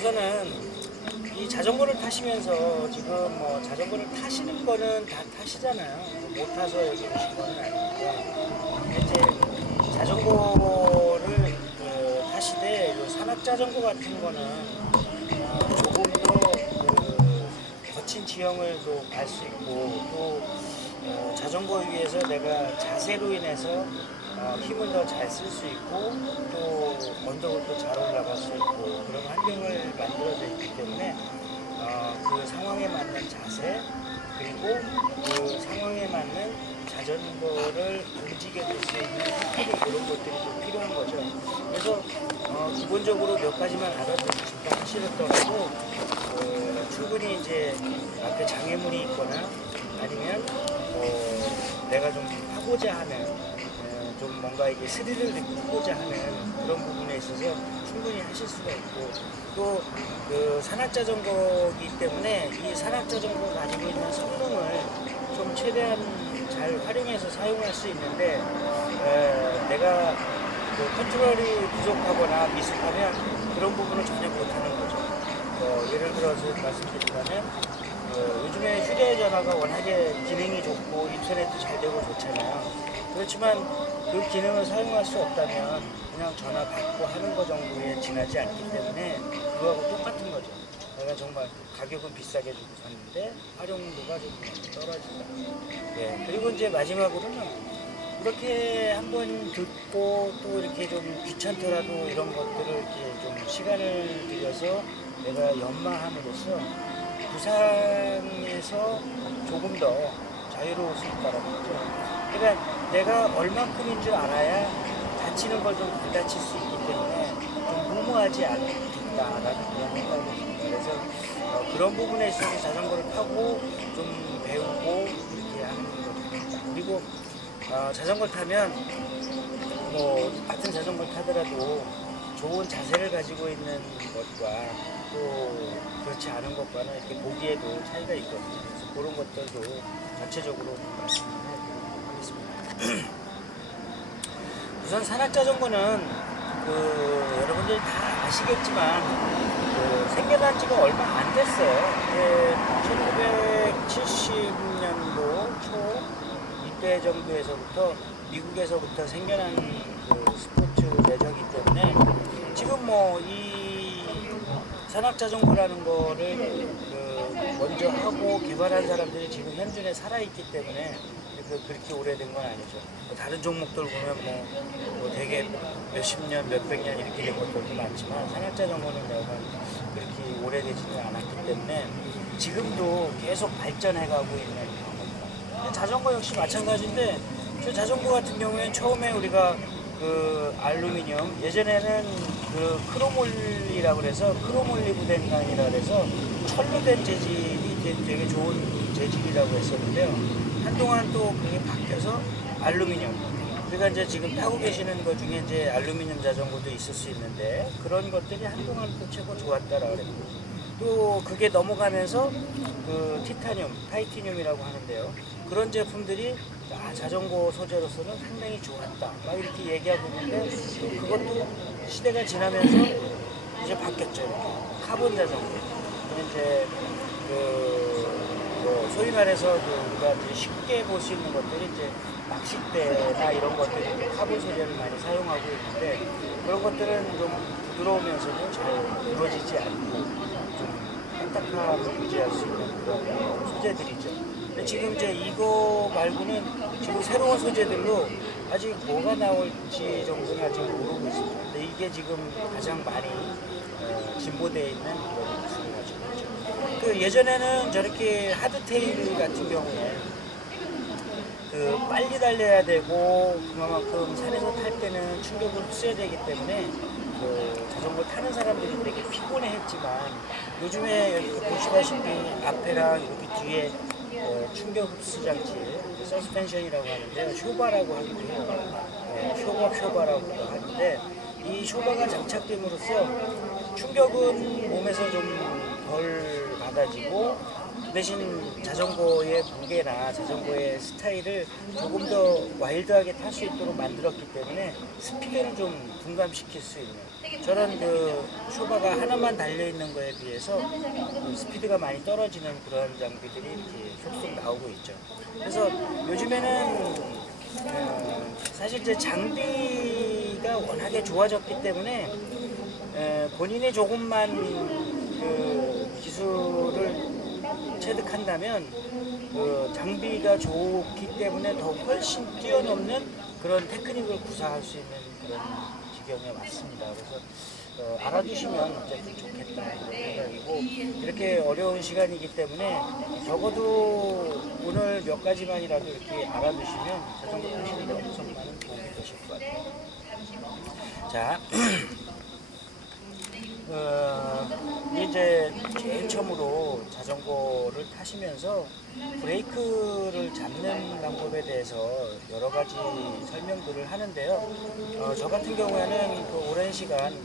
우선은 이 자전거를 타시면서 지금 뭐 자전거를 타시는 거는 다 타시잖아요. 못 타서 여기 오신 거는 아니니까. 이제 자전거를 타시되 요 산악 자전거 같은 거는 조금 더 거친 지형을 또 갈 수 있고 또 자전거 위에서 내가 자세로 인해서 힘을 더 잘 쓸 수 있고 또 언덕을 또 잘 올라갈 수 있고 그런 환경을 만들어져 있기 때문에 그 상황에 맞는 자세 그리고 그 상황에 맞는 자전거를 움직여줄 수 있는 스킬이 그런 것들이 좀 필요한 거죠. 그래서 기본적으로 몇 가지만 알아두시다 하시더라도 충분히 이제 앞에 장애물이 있거나 아니면 내가 좀 하고자 하는 좀 뭔가 이게 스릴을 느끼고자 하는 그런 부분에 있어서 충분히 하실 수가 있고 또 그 산악자전거이기 때문에 이 산악자전거가 가지고 있는 성능을 좀 최대한 잘 활용해서 사용할 수 있는데 내가 그 컨트롤이 부족하거나 미숙하면 그런 부분을 전혀 못하는 거죠. 예를 들어서 말씀드리자면 요즘에 휴대전화가 워낙에 기능이 좋고 인터넷도 잘 되고 좋잖아요. 그렇지만 그 기능을 사용할 수 없다면 그냥 전화 받고 하는 거 정도에 지나지 않기 때문에 그거하고 똑같은 거죠. 내가 정말 가격은 비싸게 주고 샀는데 활용도가 좀 떨어진다. 예, 그리고 이제 마지막으로는 이렇게 한번 듣고 또 이렇게 좀 귀찮더라도 이런 것들을 이렇게 좀 시간을 들여서 내가 연마함으로써 부상에서 조금 더 자유로울 수 있다는 거죠. 그러니까 내가 얼만큼인 줄 알아야 다치는 걸 좀 덜 다칠 수 있기 때문에 좀 무모하지 않겠다라는 그런 생각이 듭니다. 그래서 그런 부분에 있어서 자전거를 타고 좀 배우고 이렇게 하는 거죠. 그리고 자전거를 타면 뭐 같은 자전거를 타더라도 좋은 자세를 가지고 있는 것과 또 그렇지 않은 것과는 이렇게 보기에도 차이가 있거든요. 그래서 그런 것들도 전체적으로 말씀을 해드리도록 하겠습니다. 우선 산악자전거는 여러분들이 다 아시겠지만 생겨난 지가 얼마 안 됐어요. 1970년도 초 이때 정도에서부터 미국에서부터 생겨난 그 스포츠 매저이기 때문에 지금 뭐 이 산악자전거라는 거를 먼저 하고 개발한 사람들이 지금 현존에 살아있기 때문에 그렇게 오래된 건 아니죠. 다른 종목들 보면 뭐 되게 몇십 년, 몇백 년 이렇게 된 것들도 많지만 산악자전거는 내가 그렇게 오래되지는 않았기 때문에 지금도 계속 발전해가고 있는 그런 겁니다. 자전거 역시 마찬가지인데 저 자전거 같은 경우에는 처음에 우리가 그 알루미늄 예전에는 그 크로몰리라고 그래서 크로몰리브덴강이라 그래서 철로 된 재질이 되게 좋은 재질이라고 했었는데요. 한동안 또 그게 바뀌어서 알루미늄. 우리가 이제 지금 타고 계시는 것 중에 이제 알루미늄 자전거도 있을 수 있는데 그런 것들이 한동안 또 최고 좋았다라 그랬고 또 그게 넘어가면서 그 타이타늄이라고 하는데요. 그런 제품들이 자전거 소재로서는 상당히 좋았다. 막 이렇게 얘기하고 있는데 또 그것도 시대가 지나면서 이제 바뀌었죠. 이렇게. 카본 자전거. 이제 소위 말해서 우리가 이제 쉽게 볼 수 있는 것들이 이제 낚싯대나 이런 것들이 카본 소재를 많이 사용하고 있는데 그런 것들은 좀 부드러우면서도 잘 부러지지 않고 좀 딱딱함을 유지할 수 있는 그런 소재들이죠. 근데 지금 이제 이거 말고는 지금 새로운 소재들로 아직 뭐가 나올지 정도는 아직 모르고 있습니다. 근데 이게 지금 가장 많이 진보되어 있는 그런 기술을 가지고 있죠. 그 예전에는 저렇게 하드테일 같은 경우에 빨리 달려야 되고 그만큼 산에서 탈 때는 충격을 흡수해야 되기 때문에 자전거 타는 사람들이 되게 피곤해했지만 요즘에 여기 보시다시피 앞에랑 여기 뒤에 충격 흡수 장치, 서스펜션이라고 하는데요. 쇼바라고 하고요. 쇼바라고 하는데 이 쇼바가 장착됨으로써 충격은 몸에서 좀 덜 받아지고 대신 자전거의 무게나 자전거의 스타일을 조금 더 와일드하게 탈 수 있도록 만들었기 때문에 스피드를 좀 분감시킬 수 있는 저런 그 쇼바가 하나만 달려 있는 거에 비해서 그 스피드가 많이 떨어지는 그런 장비들이 이렇게 속속 나오고 있죠. 그래서 요즘에는 사실 이제 장비가 워낙에 좋아졌기 때문에 본인이 조금만 그 기술을 체득한다면 그 장비가 좋기 때문에 더 훨씬 뛰어넘는 그런 테크닉을 구사할 수 있는 그런 지경에 왔습니다. 그래서 알아두시면 어쨌든 좋겠다 이런 생각이고, 이렇게 어려운 시간이기 때문에 적어도 오늘 몇 가지만이라도 이렇게 알아두시면 자전거 타시는데 엄청 많은 도움이 되실 것 같아요. 자, 이제 제일 처음으로 자전거를 타시면서 브레이크를 잡는 방법에 대해서 여러 가지 설명들을 하는데요. 저 같은 경우에는 그 오랜 시간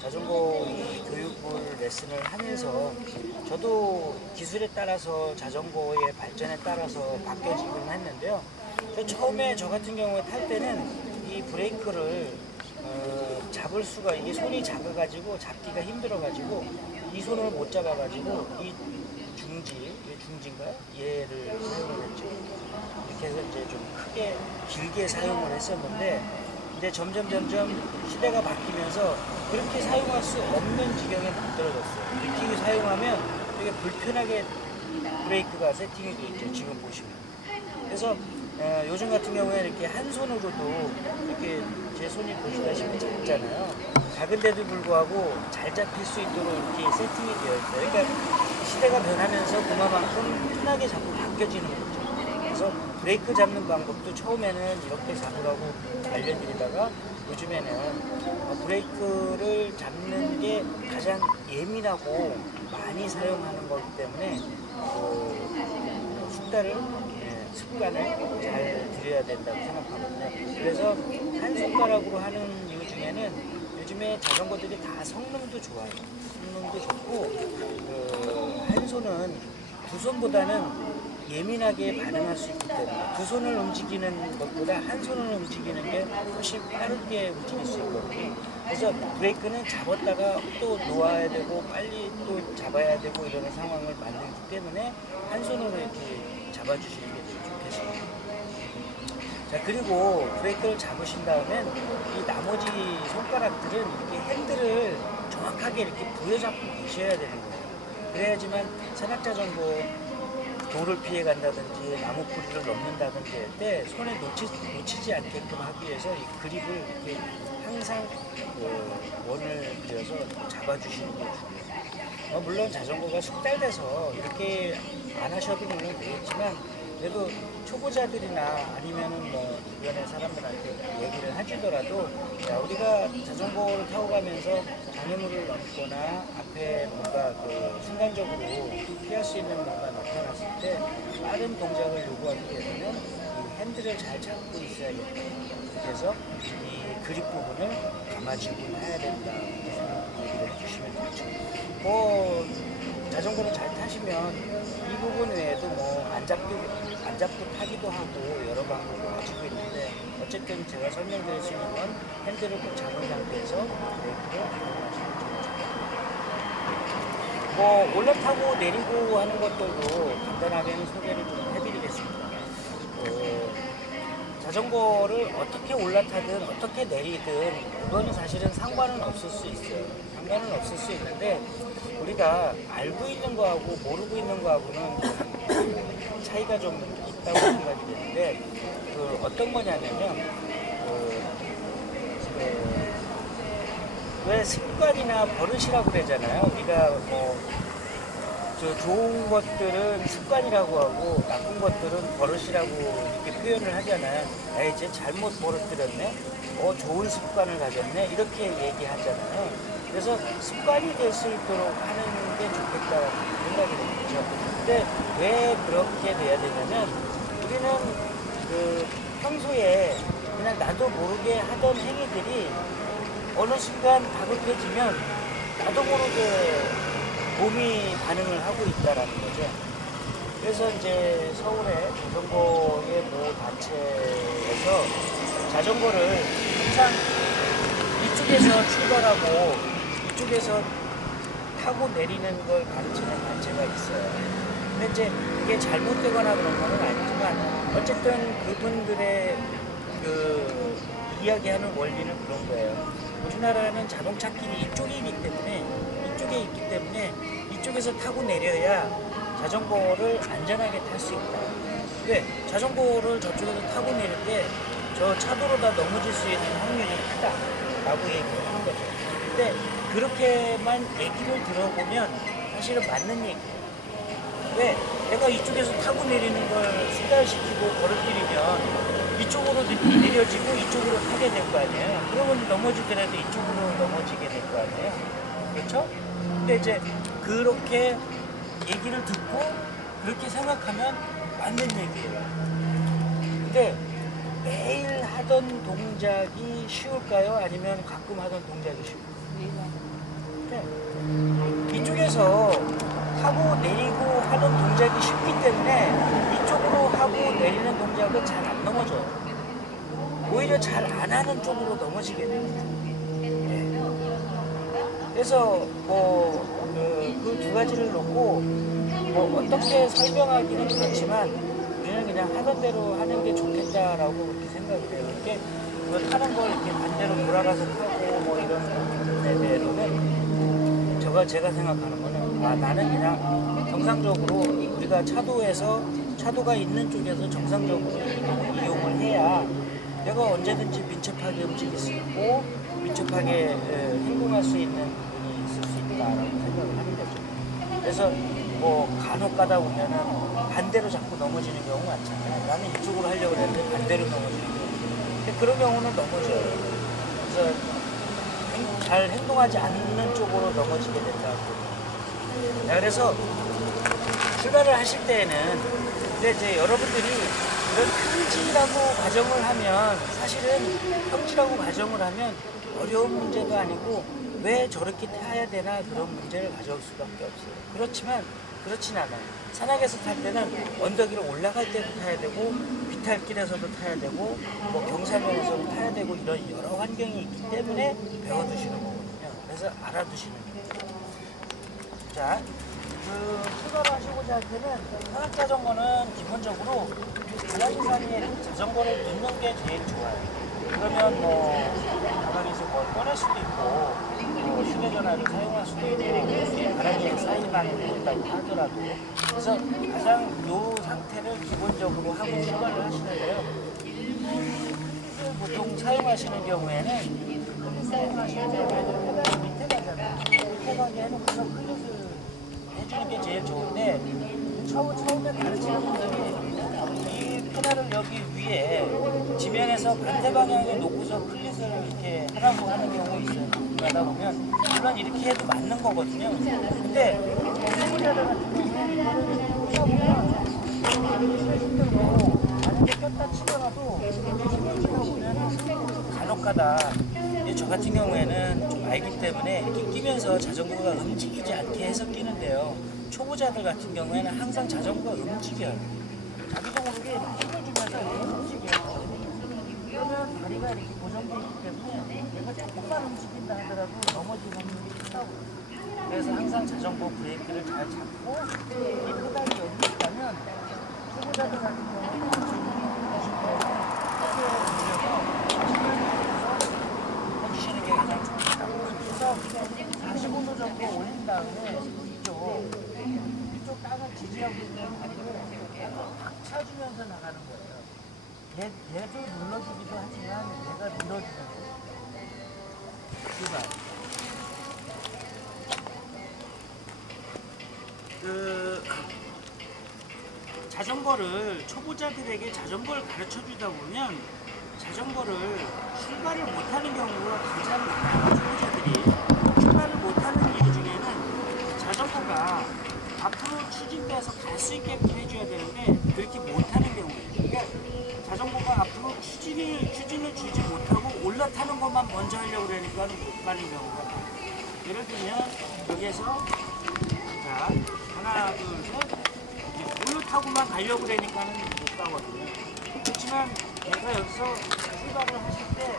자전거 교육을 레슨을 하면서 저도 기술에 따라서 자전거의 발전에 따라서 바뀌어지긴 했는데요. 처음에 저 같은 경우에 탈 때는 이 브레이크를 잡을 수가, 이게 손이 작아가지고 잡기가 힘들어가지고 이 손을 못 잡아가지고 이 중지인가요? 얘를 사용을 했죠. 이렇게 해서 이제 좀 크게 길게 사용을 했었는데, 이제 점점 시대가 바뀌면서 그렇게 사용할 수 없는 지경에 만들어졌어요. 이렇게 사용하면 되게 불편하게 브레이크가 세팅이 되어 있죠. 지금 보시면. 그래서 요즘 같은 경우에 이렇게 한 손으로도 이렇게 제 손이 보시다시피 작잖아요. 작은데도 불구하고 잘 잡힐 수 있도록 이렇게 세팅이 되어 있어요. 그러니까 시대가 변하면서 그만큼 편하게 자꾸 바뀌어지는 거죠. 그래서 브레이크 잡는 방법도 처음에는 이렇게 잡으라고 알려드리다가 요즘에는 브레이크를 잡는 게 가장 예민하고 많이 사용하는 거기 때문에 습관을 잘 들여야 된다고 생각하거든요. 그래서 한 손가락으로 하는 이유 중에는 요즘에 자전거들이 다 성능도 좋아요. 성능도 좋고 한 손은 두 손보다는 예민하게 반응할 수 있기 때문에 두 손을 움직이는 것보다 한 손을 움직이는 게 훨씬 빠르게 움직일 수 있거든요. 그래서 브레이크는 잡았다가 또 놓아야 되고 빨리 또 잡아야 되고 이러는 상황을 만들기 때문에 한 손으로 이렇게 잡아주시는 게 좋겠습니다. 자, 그리고 브레이크를 잡으신 다음엔 이 나머지 손가락들은 이렇게 핸들을 정확하게 이렇게 부여잡고 계셔야 되는 거예요. 그래야지만 산악자전거 돌을 피해 간다든지 나무 뿌리를 넘는다든지 할 때 손에 놓치지 않게끔 하기 위해서 이 그립을 이렇게 항상 원을 그려서 잡아주시는 게 중요해요. 물론 자전거가 숙달돼서 이렇게 안 하셔도 물론 되겠지만, 그래도 초보자들이나 아니면은 뭐 주변의 사람들한테 얘기를 해주더라도, 야, 우리가 자전거를 타고 가면서 장애물을 넘거나 앞에 뭔가 순간적으로 피할 수 있는 뭔가 나타났을 때 빠른 동작을 요구하기 위해서는 이 핸들을 잘 잡고 있어야겠다. 그래서 이 그립 부분을 감아주고 해야 된다. 얘기를 해주시면 되죠. 자전거를 잘 타시면 이 부분 외에도 안 잡고 타기도 하고 여러 방법을 가지고 있는데, 어쨌든 제가 설명드릴 수 있는 건 핸들을 꼭 잡은 상태에서 브레이크를 이용하시면 좋죠. 올라타고 내리고 하는 것들도 간단하게는 소개를 좀 해드리겠습니다. 자전거를 어떻게 올라타든 어떻게 내리든 그거는 사실은 상관은 없을 수 있어요. 상관은 없을 수 있는데, 우리가 알고 있는 거하고 모르고 있는 거하고는 좀 차이가 좀 있다고 생각이 되는데, 어떤 거냐면요, 왜 습관이나 버릇이라고 그러잖아요. 우리가 좋은 것들은 습관이라고 하고 나쁜 것들은 버릇이라고 이렇게 표현을 하잖아요. 에이, 쟤 잘못 버릇들였네. 좋은 습관을 가졌네. 이렇게 얘기하잖아요. 그래서 습관이 될 수 있도록 하는 게 좋겠다는 생각이 들죠. 근데 왜 그렇게 돼야 되냐면, 우리는 평소에 그냥 나도 모르게 하던 행위들이 어느 순간 다급해지면 나도 모르게 몸이 반응을 하고 있다라는 거죠. 그래서 이제 서울의 자전거의 모 단체에서 자전거를 항상 이쪽 이쪽에서 출발하고 이쪽에서 타고 내리는 걸 가르치는 단체가 있어요. 근데 이제 그게 잘못되거나 그런 건 아니지만 어쨌든 그분들의 그 이야기하는 원리는 그런 거예요. 우리나라는 자동차길이 이쪽에 있기 때문에 이쪽에서 타고 내려야 자전거를 안전하게 탈 수 있다. 왜? 자전거를 저쪽에서 타고 내릴 때 저 차도로다 넘어질 수 있는 확률이 크다라고 얘기를 하는 거죠. 근데 그렇게만 얘기를 들어보면 사실은 맞는 얘기예요. 왜? 내가 이쪽에서 타고 내리는 걸 습관시키고 걸어들이면 이쪽으로 내려지고 이쪽으로 타게 될 거 아니에요. 그러면 넘어지더라도 이쪽으로 넘어지게 될 거 아니에요. 그렇죠? 근데 이제 그렇게 얘기를 듣고 그렇게 생각하면 맞는 얘기예요. 근데 매일 하던 동작이 쉬울까요? 아니면 가끔 하던 동작이 쉬울까요? 네. 이쪽에서 하고 내리고 하는 동작이 쉽기 때문에 이쪽으로 하고 내리는 동작은 잘 안 넘어져요. 오히려 잘 안 하는 쪽으로 넘어지게 됩니다. 네. 그래서 그 두 가지를 놓고 어떻게 설명하기는 그렇지만 우리는 그냥 하던 대로 하는 게 좋겠다라고 그렇게 생각을 해요. 이렇게 타는 걸 이렇게 반대로 돌아가서 타고 이런 데 대해서는 제가 생각하는 거는 나는 그냥 정상적으로 우리가 차도가 있는 쪽에서 정상적으로 이용을 해야 내가 언제든지 민첩하게 움직일 수 있고 민첩하게 행동할 수 있는 부분이 있을 수 있다라고 생각을 하는 거죠. 그래서 간혹 가다 보면은 반대로 자꾸 넘어지는 경우 많잖아요. 나는 이쪽으로 하려고 했는데 반대로 넘어지는 경우. 근데 그런 경우는 넘어져요. 그래서 잘 행동하지 않는 쪽으로 넘어지게 된다고. 그래서 출발을 하실 때에는 근데 이제 여러분들이 이런 평지라고 가정을 하면 어려운 문제도 아니고 왜 저렇게 타야 되나 그런 문제를 가져올 수밖에 없어요. 그렇진 않아요. 산악에서 탈 때는 언덕 위로 올라갈 때도 타야 되고 비탈길에서도 타야 되고 경사면에서도 타야 되고 이런 여러 환경이 있기 때문에 배워두시는 거거든요. 그래서 알아두시는 거예요. 자, 출발을 하시고자 할 때는 산악자전거는 기본적으로 고라니산에 자전거를 넣는 게 제일 좋아요. 그러면 가방에서 뭘 꺼낼 수도 있고 휴대전화를 사용할 수도 있고 바람에 쌓이방에 있다고 하더라도 그래서 가장 요 상태를 기본적으로 하고 출발을 하시는데요. 클릿을 보통 사용하시는 경우에는 클릿 사용하시는 경우에는 페달 밑에 가잖아요. 밑에 가게 해놓고서 클릿을 해주는 게 제일 좋은데 처음에 가르치는 분들이 이 페달을 여기 위에 지면에서 반대 방향에 놓고서 클릿을 이렇게 하라고 하는 경우 있어요. 가다 보면 물론 이렇게 해도 맞는 거거든요. 근데 초보자들 같은 경우는 만약에 꼈다 치더라도 간혹가다 저 같은 경우에는 좀 알기 때문에 이렇게 끼면서 자전거가 움직이지 않게 해서 끼는데요. 초보자들 같은 경우에는 항상 자전거가 움직여요. 자기도 모르게 힘을 주면서 움직여요. 그러면 다리가 이렇게 고정되어 있기 때문에 내가 조금만 움직인다 하더라도 넘어질 확률이 크다고. 그래서 항상 자전거 브레이크를 잘 잡고 이 페달이 여기 있다면 초보자들 같은 경우는 해주시는 게 가장 좋습니다. 그래서 45도 정도 올린 다음에 이쪽 땅을 지지하고 있는 다리를 탁 차주면서 나가는 거예요. 얘도 눌러주기도 하지만 얘가 밀어주는 거예요. 출발. 초보자들에게 자전거를 가르쳐 주다 보면 자전거를 출발을 못하는 경우가 가장 많아요. 초보자들이 출발을 못하는 이유 중에는 자전거가 앞으로 추진돼서 갈 수 있게끔 해줘야 되는데 그렇게 못하는 경우예요. 그러니까 자전거가 앞으로 추진을 주지 못하고 올라타는 것만 먼저 하려고 그러니까 못 가는 경우가 많아요. 예를 들면 여기에서 자 하나 둘 셋 올라타고만 가려고 그러니까는 못 가거든요. 그렇지만 내가 여기서 출발을 하실 때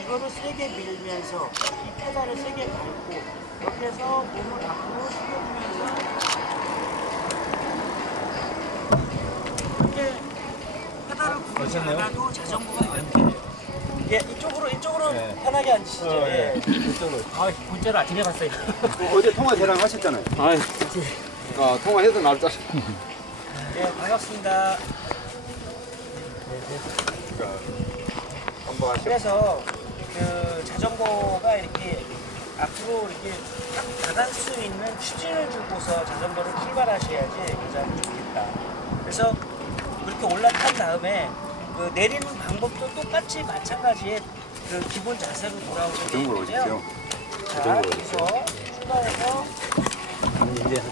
이거를 세게 밀면서 이 페달을 세게 밟고 이렇게 해서 몸을 앞으로 숙여주면서 이렇게 페달을 구르지 않아도 자전거가 이렇게 예, 이쪽으로 네. 편하게 앉으시죠. 예. 예. 이쪽으로. 아, 문자로 아침에 봤어요. 어제 통화 저랑 하셨잖아요. 아유, 통화해서 나올 줄. 예, 반갑습니다. 한번 하시고. 그래서 그 자전거가 이렇게 앞으로 이렇게 딱 나갈 수 있는 추진을 주고서 자전거를 출발하셔야지 가장 좋겠다. 그래서 그렇게 올라탄 다음에 그 내리는 방법도 똑같이 마찬가지의 그 기본 자세로 돌아오게 자전거로 되는데요. 오십시오. 자, 자전거로 여기서 출발해서 이제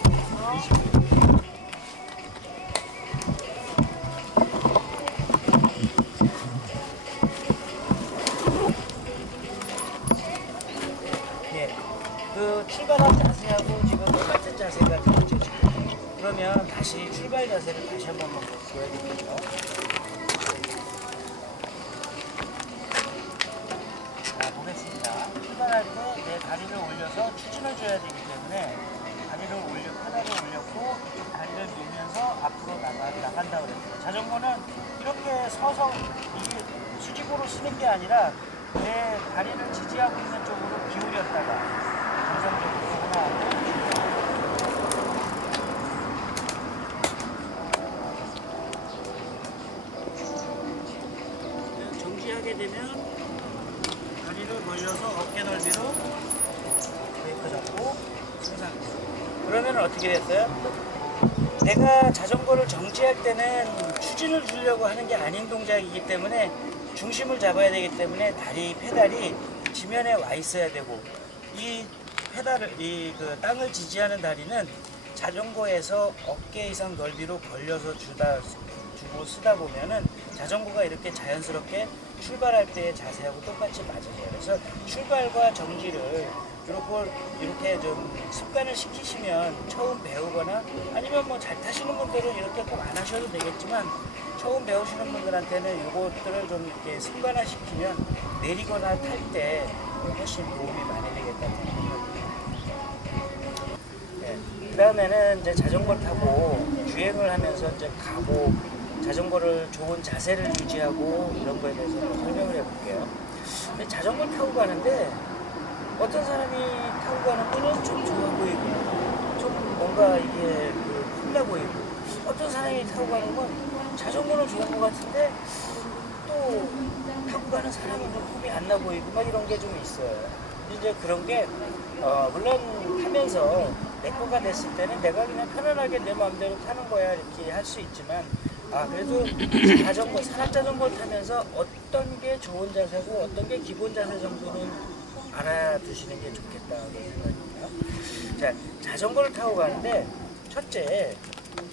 예, 그 출발한 자세하고 지금 똑같은 자세가 되죠 지금. 그러면 다시 출발 자세를 다시 한번 보여드릴게요. 자, 보겠습니다. 출발할 때 내 다리를 올려서 추진을 줘야 되기 때문에 다리를 페달을 올렸고 이쪽 다리를 밀면서 앞으로 나간다고 그랬어요. 자전거는 이렇게 서서 이게 수직으로 쓰는 게 아니라 내 다리를 지지하고 있는 쪽으로 기울였다가 정상적으로 하나, 둘, 정지하게 되면 다리를 벌려서 어깨 넓이로 브레이크 잡고 승상. 그러면 어떻게 됐어요? 내가 자전거를 정지할 때는 추진을 주려고 하는 게 아닌 동작이기 때문에 중심을 잡아야 되기 때문에 다리 페달이 지면에 와 있어야 되고 이 페달을 그 땅을 지지하는 다리는 자전거에서 어깨 이상 넓이로 벌려서 주고 쓰다 보면은 자전거가 이렇게 자연스럽게 출발할 때의 자세하고 똑같이 맞아요. 그래서 출발과 정지를 이렇게 좀 습관을 시키시면 처음 배우거나 아니면 뭐 잘 타시는 분들은 이렇게 꼭 안 하셔도 되겠지만 처음 배우시는 분들한테는 이것들을 좀 이렇게 습관화 시키면 내리거나 탈 때 훨씬 도움이 많이 되겠다는 생각입니다. 네. 그 다음에는 이제 자전거를 타고 주행을 하면서 이제 가고 자전거를 좋은 자세를 유지하고 이런 거에 대해서 설명을 해볼게요. 근데 자전거를 타고 가는데 어떤 사람이 타고 가는 거는 좀 좋아 보이고 좀 뭔가 이게 혼나 보이고 어떤 사람이 타고 가는 건 자전거는 좋은 것 같은데 또 타고 가는 사람은 좀 폼이 안 나 보이고 막 이런 게 좀 있어요. 이제 그런 게 물론 타면서 내 거가 됐을 때는 내가 그냥 편안하게 내 마음대로 타는 거야 이렇게 할 수 있지만 그래도 자전거, 산악자전거를 타면서 어떤 게 좋은 자세고 어떤 게 기본 자세 정도는 알아두시는 게 좋겠다고 생각합니다. 자, 자전거를 타고 가는데 첫째,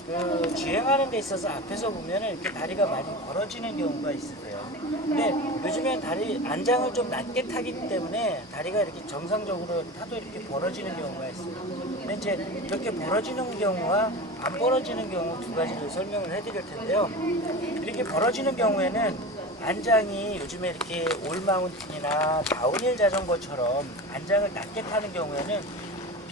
그 주행하는 데 있어서 앞에서 보면은 이렇게 다리가 많이 벌어지는 경우가 있으세요. 근데 요즘엔 안장을 좀 낮게 타기 때문에 다리가 이렇게 정상적으로 타도 이렇게 벌어지는 경우가 있어요. 근데 이제 이렇게 벌어지는 경우와 안 벌어지는 경우 두 가지를 설명을 해드릴 텐데요. 이렇게 벌어지는 경우에는 안장이 요즘에 이렇게 올마운틴이나 다운힐 자전거처럼 안장을 낮게 타는 경우에는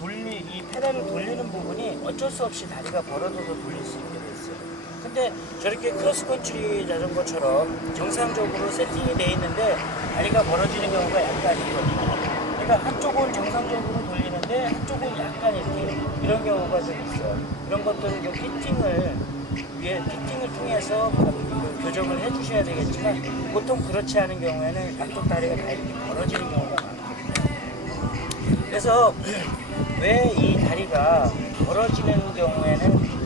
이 페달을 돌리는 부분이 어쩔 수 없이 다리가 벌어져서 돌릴 수 있게 돼 있어요. 근데 저렇게 크로스컨트리 자전거처럼 정상적으로 세팅이 돼 있는데 다리가 벌어지는 경우가 약간 있거든요. 그러니까 한쪽은 정상적으로 돌리는데 한쪽은 약간 이렇게 이런 경우가 좀 있어요. 이런 것들을 좀 피팅을 통해서 교정을 해주셔야 되겠지만 보통 그렇지 않은 경우에는 양쪽 다리가 다 이렇게 벌어지는 경우가 많거든요. 그래서 왜 이 다리가 벌어지는 경우에는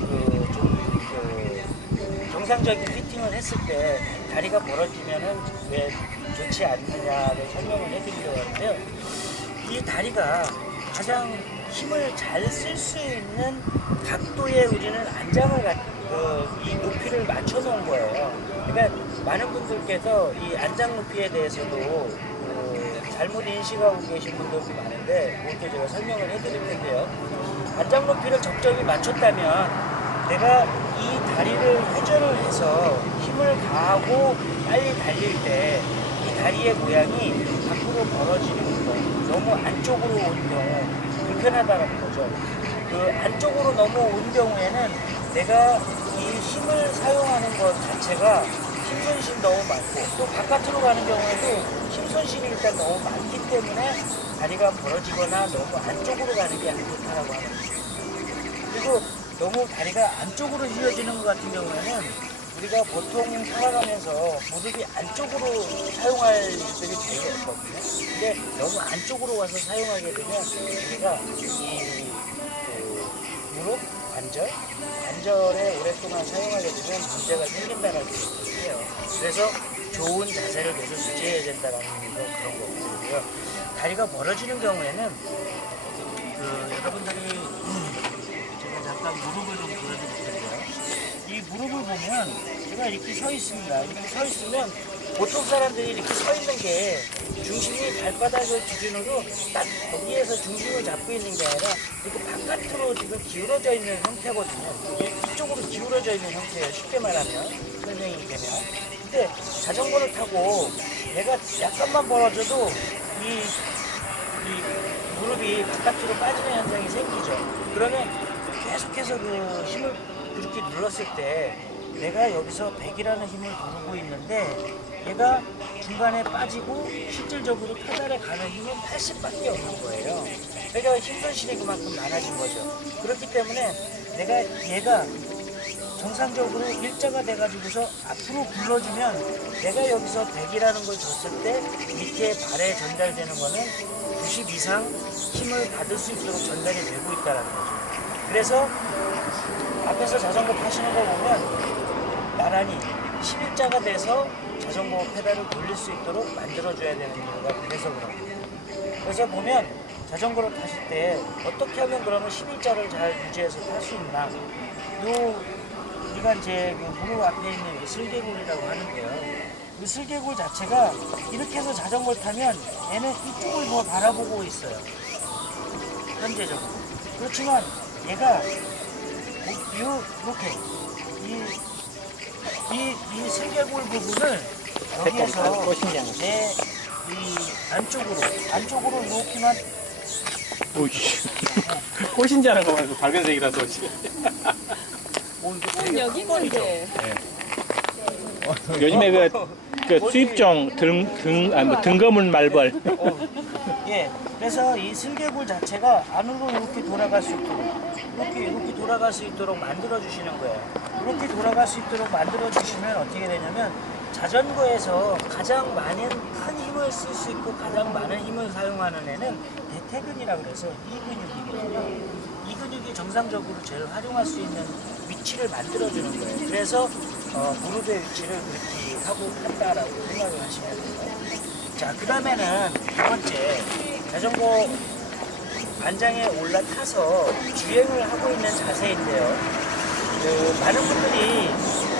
정상적인 피팅을 했을 때 다리가 벌어지면은 왜 좋지 않느냐를 설명을 해드리려고 하는데요. 이 다리가 가장 힘을 잘 쓸 수 있는 각도에 우리는 안장을 이 높이를 맞춰 놓은 거예요. 그러니까 많은 분들께서 이 안장 높이에 대해서도 잘못 인식하고 계신 분들도 많은데 그것도 제가 설명을 해드릴 텐데요. 안장 높이를 적절히 맞췄다면 내가 이 다리를 회전을 해서 힘을 가하고 빨리 달릴 때 이 다리의 모양이 밖으로 벌어지는 거, 너무 안쪽으로 온 경우 불편하다는 거죠. 그 안쪽으로 너무 온 경우에는 내가 이 힘을 사용하는 것 자체가 힘손실이 너무 많고, 또 바깥으로 가는 경우에도 힘손실이 일단 너무 많기 때문에 다리가 벌어지거나 너무 안쪽으로 가는 게 안 좋다라고 하는 거죠. 그리고 너무 다리가 안쪽으로 휘어지는 것 같은 경우에는 우리가 보통 살아가면서 무릎이 안쪽으로 사용할 때이 되게 없거든요. 근데 너무 안쪽으로 와서 사용하게 되면 우리가 이 무릎, 관절에 오랫동안 사용하게 되면 문제가 생긴다는 얘기예요. 그래서 좋은 자세를 계속 유지해야 된다는 그런 거고요. 다리가 벌어지는 경우에는 여러분들이 제가 잠깐 무릎을 좀 보여드릴 텐데요. 이 무릎을 보면 제가 이렇게 서 있습니다. 이렇게 서 있으면 보통 사람들이 이렇게 서 있는 게 중심이 발바닥을 기준으로 딱 거기에서 중심을 잡고 있는 게 아니라 이렇게 바깥으로 지금 기울어져 있는 형태거든요. 이쪽으로 기울어져 있는 형태예요. 쉽게 말하면 설명이 되면. 근데 자전거를 타고 내가 약간만 벌어져도 이 무릎이 바깥으로 빠지는 현상이 생기죠. 그러면 계속해서 그 힘을 그렇게 눌렀을 때 내가 여기서 100이라는 힘을 누르고 있는데 얘가 중간에 빠지고 실질적으로 페달에 가는 힘은 80밖에 없는 거예요. 그러니까 힘손실이 그만큼 많아진 거죠. 그렇기 때문에 얘가 정상적으로 일자가 돼가지고서 앞으로 굴러주면 내가 여기서 100이라는 걸 줬을 때 밑에 발에 전달되는 거는 90 이상 힘을 받을 수 있도록 전달이 되고 있다는 거죠. 그래서 앞에서 자전거 타시는 거 보면 나란히 11자가 돼서 자전거 페달을 돌릴 수 있도록 만들어줘야 되는 이유가 그래서 그런 거예요. 그래서 보면 자전거를 타실 때 어떻게 하면 그러면 11자를 잘 유지해서 탈 수 있나. 우리가 이제 그 무릎 앞에 있는 슬개골이라고 하는데요. 이 슬개골 자체가 이렇게 해서 자전거를 타면 얘는 이쪽을 뭐 바라보고 있어요. 현재적으로. 그렇지만 얘가 이렇게 이 슬개골 부분을 여기에서 이 안쪽으로 이렇게만 오이씨. 꽃인 줄 아는 거 말고 밝은색이라서. 여기 있는데. 요즘에 그 수입종 등거문 말벌. 예, 그래서 이 슬개골 자체가 안으로 이렇게 돌아갈 수 있도록 이렇게 돌아갈 수 있도록 만들어 주시는 거예요. 이렇게 돌아갈 수 있도록 만들어 주시면 어떻게 되냐면 자전거에서 가장 많은 큰 힘을 쓸 수 있고 가장 많은 힘을 사용하는 애는 대퇴근이라고 그래서 이 근육이거든요. 이 근육이 정상적으로 제일 활용할 수 있는 위치를 만들어 주는 거예요. 그래서 무릎의 위치를 그렇게 하고 한다라고 생각을 하시면 돼요. 자, 그 다음에는 두 번째, 자전거 반장에 올라타서 주행을 하고 있는 자세인데요. 많은 분들이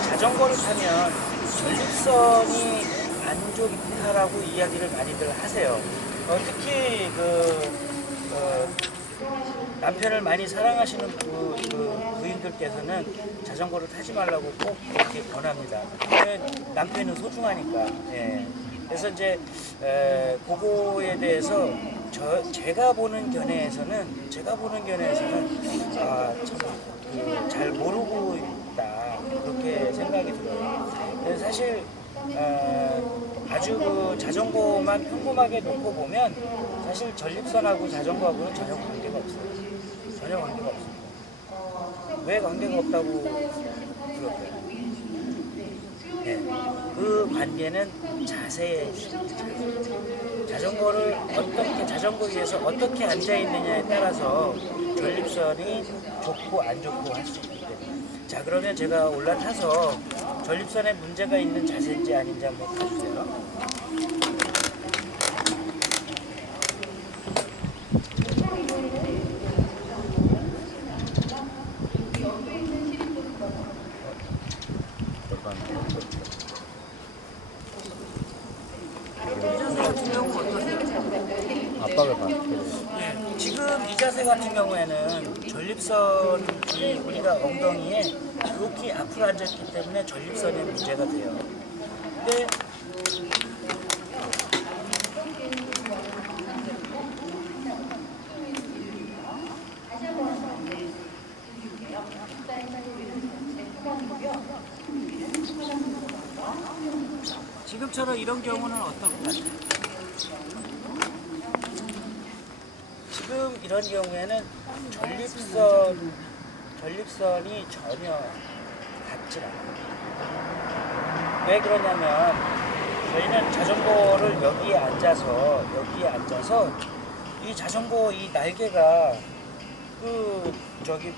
자전거를 타면 전립선이 안 좋다라고 이야기를 많이들 하세요. 특히 남편을 많이 사랑하시는 부인들께서는 자전거를 타지 말라고 꼭 그렇게 권합니다. 남편은 소중하니까. 예. 그래서 이제 그거에 대해서 제가 보는 견해에서는 잘 모르고 있다 그렇게 생각이 들어요. 그래서 사실 아주 그 자전거만 평범하게 놓고 보면 사실 전립선하고 자전거하고는 전혀 관계가 없어요. 전혀 관계가 없습니다. 왜 관계가 없다고 그럴까요? 네, 그 관계는 자세에 있습니다. 자전거 위에서 어떻게 앉아 있느냐에 따라서 전립선이 좋고 안 좋고 할 수 있기 때문에. 자, 그러면 제가 올라타서 전립선에 문제가 있는 자세인지 아닌지 한번 봐주세요. 압박을 받게 네, 지금 이 자세 같은 경우에는 전립선이 우리가 엉덩이에 이렇게 앞으로 앉았기 때문에 전립선에 문제가 돼요. 근데 지금처럼 이런 경우는 어떨 것 같아요? 지금 이런 경우에는 전립선이 전혀 닿질 않아요. 왜 그러냐면 저희는 자전거를 여기에 앉아서 이 자전거 이 날개가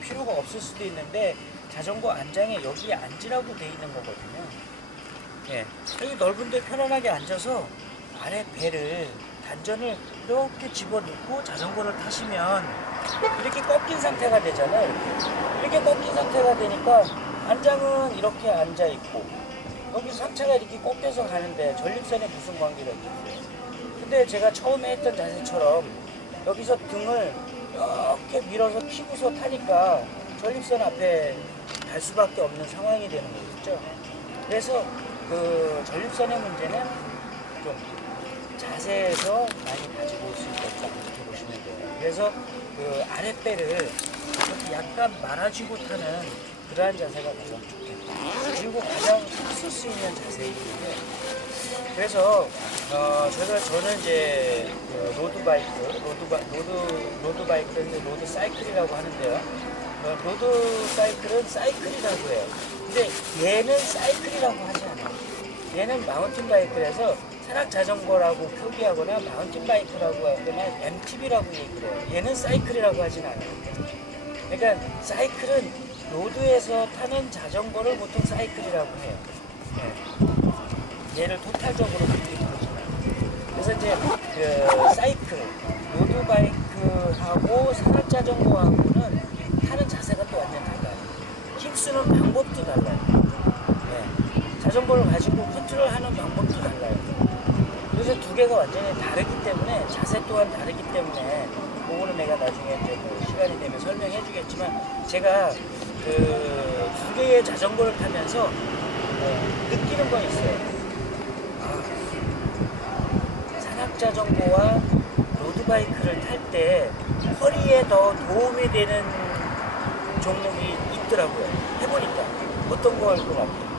필요가 없을 수도 있는데 자전거 안장에 여기에 앉으라고 돼 있는 거거든요. 예, 여기 넓은데 편안하게 앉아서 아래 배를 단전을 이렇게 집어넣고 자전거를 타시면 이렇게 꺾인 상태가 되잖아요. 이렇게 꺾인 상태가 되니까 안장은 이렇게 앉아 있고 여기 상체가 이렇게 꺾여서 가는데 전립선에 무슨 관계가 있겠어요? 근데 제가 처음에 했던 자세처럼 여기서 등을 이렇게 밀어서 피고서 타니까 전립선 앞에 달 수밖에 없는 상황이 되는 거겠죠. 그래서 그 전립선의 문제는 좀 자세에서 많이 가지고 올 수 있다 이렇게 보시면 돼요. 그래서 그 아랫배를 이렇게 약간 말아주고 타는 그러한 자세가 가장 좋겠고 그리고 가장 쓸 수 있는 자세이고요. 그래서 저는 이제 그 로드 사이클이라고 하는데요. 로드 사이클은 사이클이라고 해요. 근데 얘는 사이클이라고 하지 않아요. 얘는 마운틴 바이크라서 산악 자전거라고 표기하거나 마운틴 바이크라고 하거나 MTB라고 얘기를 해요. 얘는 사이클이라고 하진 않아요. 그러니까 사이클은 로드에서 타는 자전거를 보통 사이클이라고 해요. 네. 얘를 토탈적으로 그러지만. 그래서 이제 그 사이클, 로드 바이크하고 산악 자전거하고는 타는 자세가 또 완전 달라요. 힘쓰는 방법도 달라요. 네. 자전거를 가지고 컨트롤하는 방법도 달라요. 그래서 두 개가 완전히 다르기 때문에 자세 또한 다르기 때문에 그거는 내가 나중에 이제 뭐 시간이 되면 설명해 주겠지만 제가 그 두 개의 자전거를 타면서 느끼는 건 있어요. 산악 자전거와 로드바이크를 탈 때 허리에 더 도움이 되는 종목이 있더라고요. 해보니까 어떤 걸 것 같아요?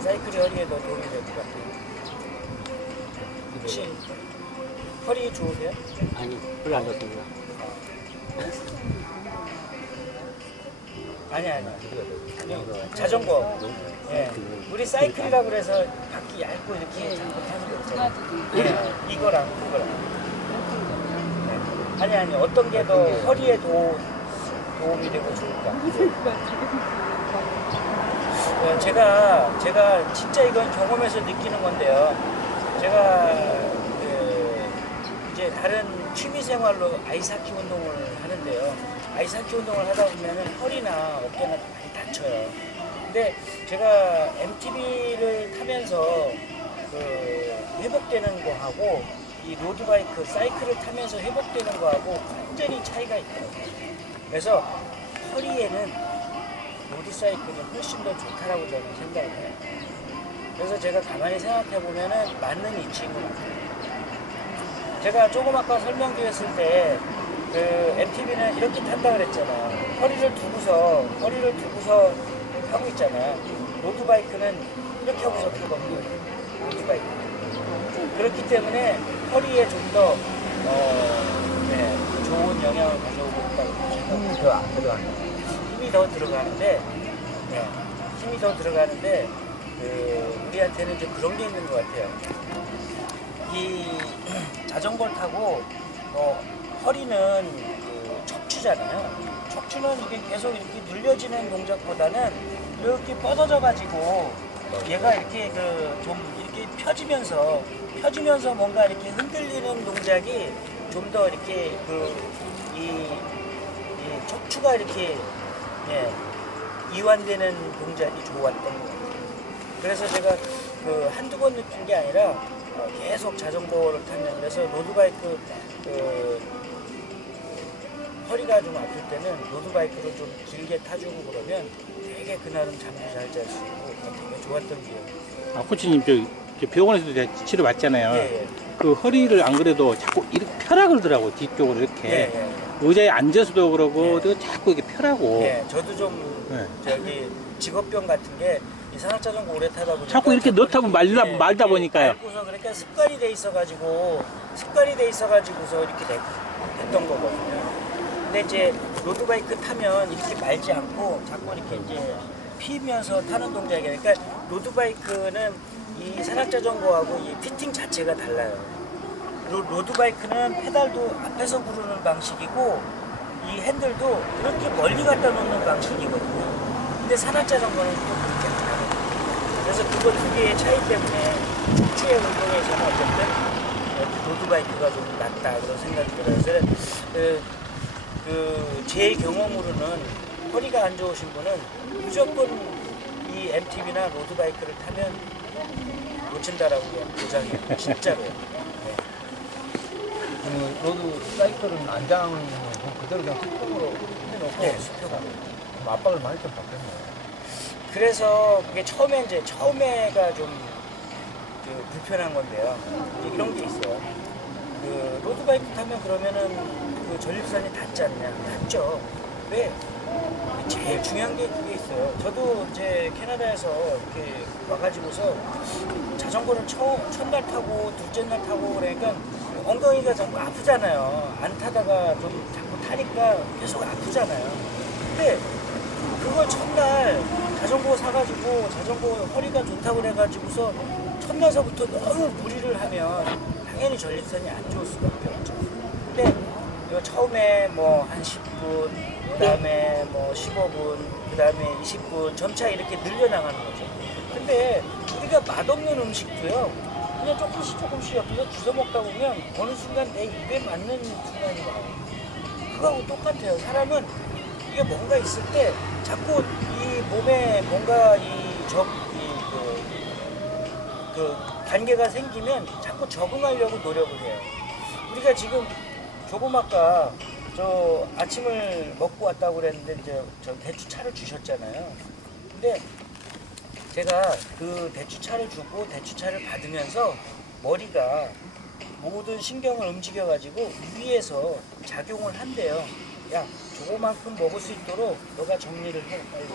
사이클이 허리에 더 도움이 될 것 같아요. 혹시 허리 좋으세요? 아니, 별로 안 좋습니다. 아니요. 자전거. 예. 우리 사이클이라고 그래서 바퀴 얇고 이렇게 잡고 타는 거 있잖아요. 예. 이거랑. 네. 아니. 어떤 게 더 허리에 도움이 되고 좋을까? 제가 진짜 이건 경험에서 느끼는 건데요. 제가 이제 다른 취미 생활로 아이스하키 운동을 하는데요. 아이스하키 운동을 하다 보면은 허리나 어깨나 많이 다쳐요. 근데 제가 MTB를 타면서 그 회복되는 거하고 이 로드바이크, 사이클을 타면서 회복되는 거하고 완전히 차이가 있더라고요. 그래서 허리에는 로드사이클이 훨씬 더 좋다라고 저는 생각을 해요. 그래서 제가 가만히 생각해 보면은 맞는 이치인 것 같아요. 제가 조금 아까 설명드렸을 때 그 MTB는 이렇게 탄다 그랬잖아요. 허리를 두고서 하고 있잖아요. 로드바이크는 이렇게 하고서 타거든요. 로드바이크. 그렇기 때문에 허리에 좀 더 좋은 영향을 가져오고 있다고 힘이 더 안 들어간다. 힘이 더 들어가는데 우리한테는 좀 그런 게 있는 것 같아요. 이 자전거를 타고 허리는 그 척추잖아요. 척추는 이게 계속 이렇게 눌려지는 동작보다는 이렇게 뻗어져 가지고 얘가 이렇게 좀 이렇게 펴지면서 뭔가 이렇게 흔들리는 동작이 좀 더 이렇게 이 척추가 이렇게 이완되는 동작이 좋았던 것 같아요. 그래서 제가 한두 번 느낀 게 아니라 계속 자전거를 타면 그래서 로드바이크 허리가 좀 아플 때는 로드바이크를 좀 길게 타주고 그러면 되게 그날은 잠도 잘 잘 수 있고 되게 좋았던 기억이에요. 코치님 저 병원에서도 치료 받잖아요. 예. 그 허리를 안 그래도 자꾸 이렇게 펴라 그러더라고. 뒤쪽으로 이렇게 예. 의자에 앉아서도 그러고 예. 또 자꾸 이렇게 펴라고. 예, 저도 좀 예. 저기 직업병 같은 게 이 산악자전거 오래 타다 보니까 자꾸 이렇게 넣다 보면 말다 보니까요. 알고서 그러니까 습관이 돼 있어가지고서 이렇게 됐던 거거든요. 근데 이제 로드바이크 타면 이렇게 말지 않고 자꾸 이렇게 이제 피면서 타는 동작이에요. 그러니까 로드바이크는 이 산악자전거하고 이 피팅 자체가 달라요. 로드바이크는 페달도 앞에서 구르는 방식이고 이 핸들도 이렇게 멀리 갖다 놓는 방식이거든요. 근데 산악자전거는 또 그렇게 안 하거든요. 그래서 그거 두 개의 차이 때문에 척추의 운동에서는 어쨌든 로드바이크가 좀 낫다 그런 생각이 들어요. 그래서 제 경험으로는 허리가 안 좋으신 분은 무조건 이 MTB나 로드바이크를 타면 놓친다라고 그냥 보장해요. 진짜로요. 네. 그 로드 사이클은 안장을 그대로 그냥 수평으로 해놓고 네, 수평으로. 그럼 압박을 많이 좀 받겠네요. 그래서 그게 처음에가 좀 그 불편한 건데요. 이제 이런 게 있어요. 그 로드바이크 타면 그러면은 그 전립선이 닿지 않냐? 닿죠. 왜? 제일 중요한 게 그게 있어요. 저도 이제 캐나다에서 이렇게 와가지고서 자전거를 첫날 타고 둘째 날 타고 그러니까 엉덩이가 자꾸 아프잖아요. 안 타다가 좀 자꾸 타니까 계속 아프잖아요. 근데 그걸 첫날 자전거 사가지고 자전거 허리가 좋다고 그래가지고서 첫날서부터 너무 무리를 하면 당연히 전립선이 안 좋을 수밖에 없죠. 근데 이거 처음에 뭐 한 10분, 그 다음에 뭐 15분, 그 다음에 20분 점차 이렇게 늘려나가는 거죠. 근데 우리가 맛없는 음식도요, 그냥 조금씩 옆에서 주워 먹다 보면 어느 순간 내 입에 맞는 순간이 와요. 그거하고 똑같아요. 사람은 이게 뭔가 있을 때 자꾸 이 몸에 뭔가 그 단계가 생기면 자꾸 적응하려고 노력을 해요. 우리가 지금 조금 아까 저 아침을 먹고 왔다고 그랬는데 이제 저 대추차를 주셨잖아요. 근데 제가 그 대추차를 주고 대추차를 받으면서 머리가 모든 신경을 움직여 가지고 위에서 작용을 한대요. 야, 저거만큼 먹을 수 있도록 너가 정리를 해 빨리.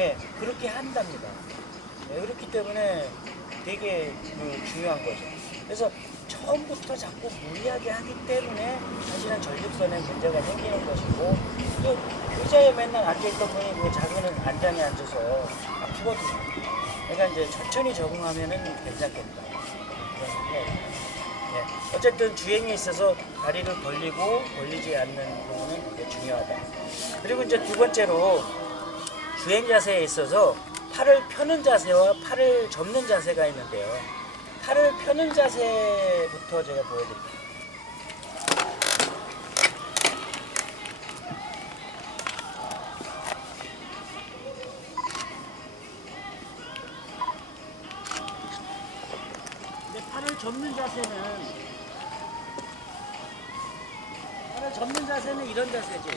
예, 그렇게 한답니다. 예, 그렇기 때문에 되게 중요한 거죠. 그래서 처음부터 자꾸 무리하게 하기 때문에 사실은 전립선에 문제가 생기는 것이고, 또 의자에 맨날 앉아있던 분이 그 작은 안장에 앉아서 아프거든요. 그러니까 이제 천천히 적응하면은 괜찮겠다. 그런 생각이. 네. 어쨌든 주행에 있어서 다리를 벌리고 벌리지 않는 부분은 되게 중요하다. 그리고 이제 두 번째로 주행 자세에 있어서 팔을 펴는 자세와 팔을 접는 자세가 있는데요. 팔을 펴는 자세부터 제가 보여드릴게요. 근데 팔을 접는 자세는 이런 자세지.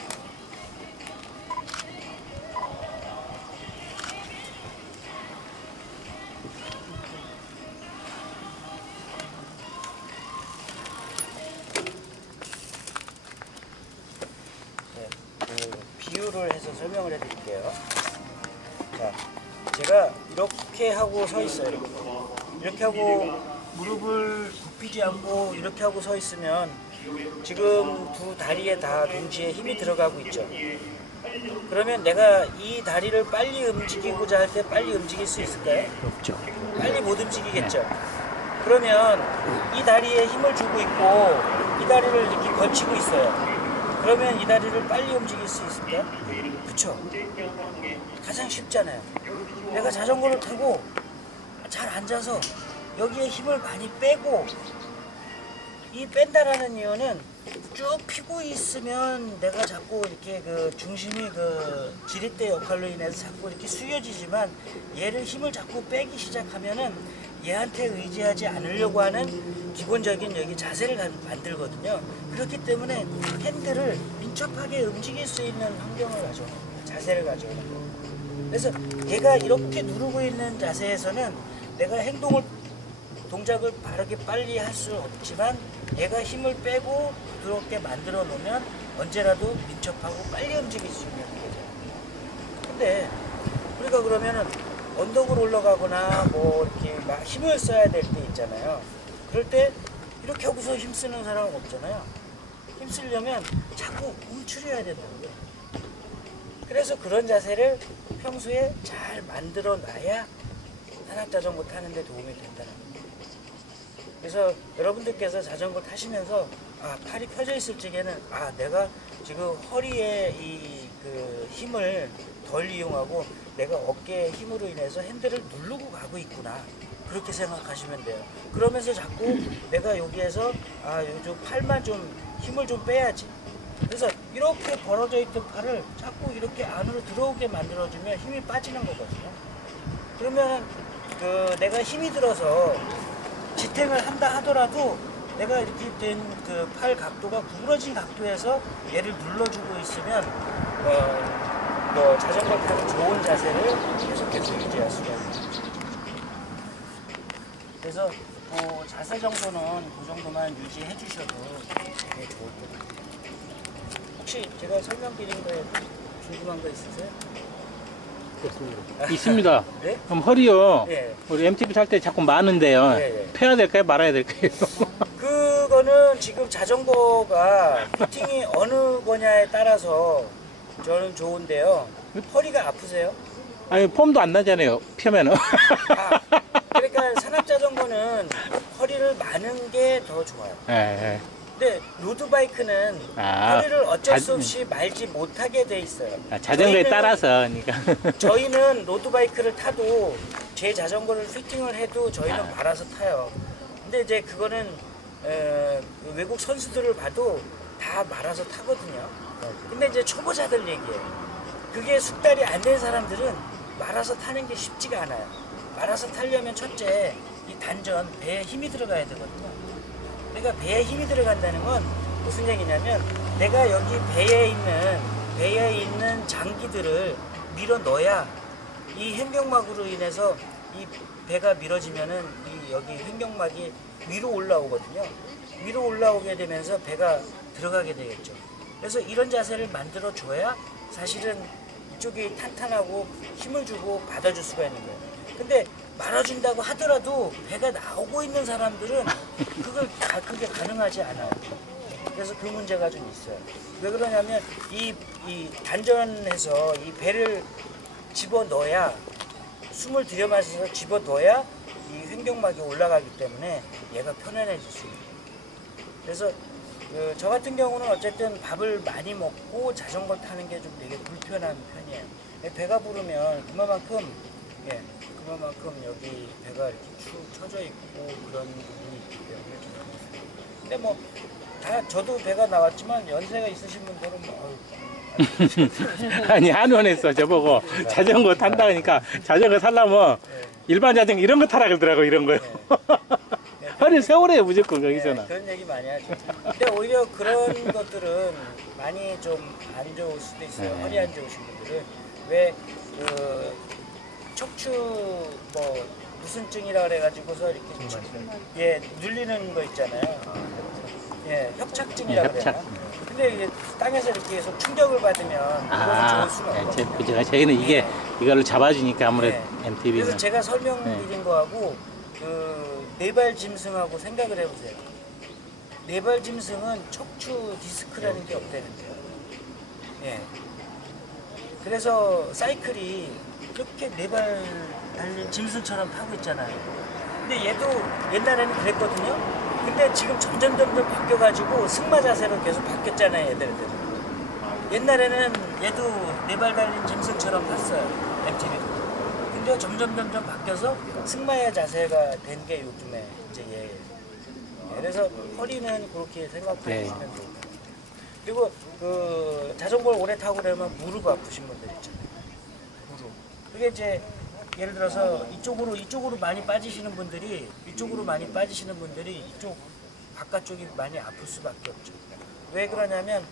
비유를 해서 설명을 해드릴게요. 자, 제가 이렇게 하고 서 있어요. 이렇게 하고 무릎을 굽히지 않고 이렇게 하고 서 있으면 지금 두 다리에 다 동시에 힘이 들어가고 있죠. 그러면 내가 이 다리를 빨리 움직이고자 할 때 빨리 움직일 수 있을까요? 없죠. 빨리 못 움직이겠죠. 그러면 이 다리에 힘을 주고 있고 이 다리를 이렇게 걸치고 있어요. 그러면 이 다리를 빨리 움직일 수 있을까요? 그쵸? 가장 쉽잖아요. 내가 자전거를 타고 잘 앉아서 여기에 힘을 많이 빼고, 이 뺀다라는 이유는 쭉 피고 있으면 내가 자꾸 이렇게 그 중심이 그 지렛대 역할로 인해서 자꾸 이렇게 숙여지지만, 얘를 힘을 자꾸 빼기 시작하면은 얘한테 의지하지 않으려고 하는 기본적인 여기 자세를 만들거든요. 그렇기 때문에 핸들을 민첩하게 움직일 수 있는 환경을 가져오는 거예요. 자세를 가져오는 거예요. 그래서 얘가 이렇게 누르고 있는 자세에서는 내가 동작을 바르게 빨리 할 수 없지만, 얘가 힘을 빼고 부드럽게 만들어 놓으면 언제라도 민첩하고 빨리 움직일 수 있는 거죠. 근데 우리가 그러면은 언덕을 올라가거나 뭐 이렇게 막 힘을 써야 될 때 있잖아요. 그럴 때 이렇게 하고서 힘쓰는 사람은 없잖아요. 힘쓰려면 자꾸 움츠려야 된다고요. 그래서 그런 자세를 평소에 잘 만들어 놔야 산악자전거 타는데 도움이 된다는 거예요. 그래서 여러분들께서 자전거 타시면서 팔이 펴져 있을 적에는 내가 지금 허리에 그 힘을 덜 이용하고 내가 어깨의 힘으로 인해서 핸들을 누르고 가고 있구나, 그렇게 생각하시면 돼요. 그러면서 자꾸 내가 여기에서 요즘 팔만 좀 힘을 좀 빼야지. 그래서 이렇게 벌어져 있던 팔을 자꾸 이렇게 안으로 들어오게 만들어주면 힘이 빠지는 거거든요. 그러면 내가 힘이 들어서 지탱을 한다 하더라도 내가 이렇게 된 그 팔 각도가 구부러진 각도에서 얘를 눌러주고 있으면 자전거 타는 좋은 자세를 계속해서 유지할 수가 있습니다. 그래서 자세 정도는 그 정도만 유지해 주셔도 되게 좋을 것 같아요. 혹시 제가 설명드린 거에 궁금한 거 있으세요? 있습니다. 네? 그럼 허리요. 네. 우리 MTB 탈 때 자꾸 마는데요. 네. 펴야 될까요? 말아야 될까요? 그거는 지금 자전거가 피팅이 어느 거냐에 따라서 저는 좋은데요. 허리가 아프세요? 아니, 폼도 안 나잖아요. 펴면은. 그러니까 산악자전거는 허리를 마는 게 더 좋아요. 예. 근데 로드바이크는 허리를 어쩔 수 없이 말지 못하게 돼 있어요. 자전거에 따라서, 그러니까. 저희는 로드바이크를 타도 제 자전거를 피팅을 해도 저희는 말아서 타요. 근데 이제 그거는 외국 선수들을 봐도 다 말아서 타거든요. 근데 이제 초보자들 얘기예요. 그게 숙달이 안 된 사람들은 말아서 타는 게 쉽지가 않아요. 말아서 타려면 첫째 이 단전, 배에 힘이 들어가야 되거든요. 그러니까 배에 힘이 들어간다는 건 무슨 얘기냐면 내가 여기 배에 있는 장기들을 밀어 넣어야 이 횡격막으로 인해서 이 배가 밀어지면은 이 여기 횡격막이 위로 올라오거든요. 위로 올라오게 되면서 배가 들어가게 되겠죠. 그래서 이런 자세를 만들어 줘야 사실은 이쪽이 탄탄하고 힘을 주고 받아줄 수가 있는 거예요. 근데 말아준다고 하더라도 배가 나오고 있는 사람들은 그게 가능하지 않아요. 그래서 그 문제가 좀 있어요. 왜 그러냐면 이 단전해서 이 배를 집어 넣어야, 숨을 들여마셔서 집어 넣어야 이 횡격막이 올라가기 때문에 얘가 편안해질 수 있어요. 그래서 저 같은 경우는 어쨌든 밥을 많이 먹고 자전거 타는 게 좀 되게 불편한 편이에요. 배가 부르면 그만큼 여기 배가 이렇게 축 처져 있고 그런 부분이 있기 때문에 좀 그렇습니다. 근데 뭐 다 저도 배가 나왔지만 연세가 있으신 분들은 아니, 한원에서 저보고 자전거 탄다 그러니까 자전거 타려면 일반 자전거 이런 거 타라 그러더라고, 이런 거요. 허리 세월에 무조건 거기서는. 그런 얘기 많이 하죠. 근데 오히려 그런 것들은 많이 좀 안 좋을 수도 있어요. 허리 안 좋으신 분들은. 왜 척추 무슨 증이라 그래가지고서 이렇게 눌리는 거 있잖아요. 협착증이라고 그래요. 근데 이게 땅에서 이렇게 계속 충격을 받으면 그거는 좋을 수는 없거든요. 저희는 이거를 잡아주니까 아무래도 MTB는. 그래서 제가 설명드린 거하고 네발 짐승하고 생각을 해보세요. 네발 짐승은 척추 디스크라는 게 없다는데요. 그래서 사이클이 이렇게 네발 달린 짐승처럼 타고 있잖아요. 근데 얘도 옛날에는 그랬거든요. 근데 지금 점점 바뀌어가지고 승마 자세로 계속 바뀌었잖아요, 얘들은. 옛날에는 얘도 네발 달린 짐승처럼 탔어요, MTB도. 근데 점점 바뀌어서 승마의 자세가 된 게 요즘에 이제 얘예요. 그래서 허리는 그렇게 생각해 주시면 돼요. 그리고 자전거를 오래 타고 그러면 무릎 아프신 분들 있잖아요. 무릎. 그게 이제 예를 들어서 이쪽으로 많이 빠지시는 분들이 이쪽 바깥쪽이 많이 아플 수밖에 없죠. 왜 그러냐면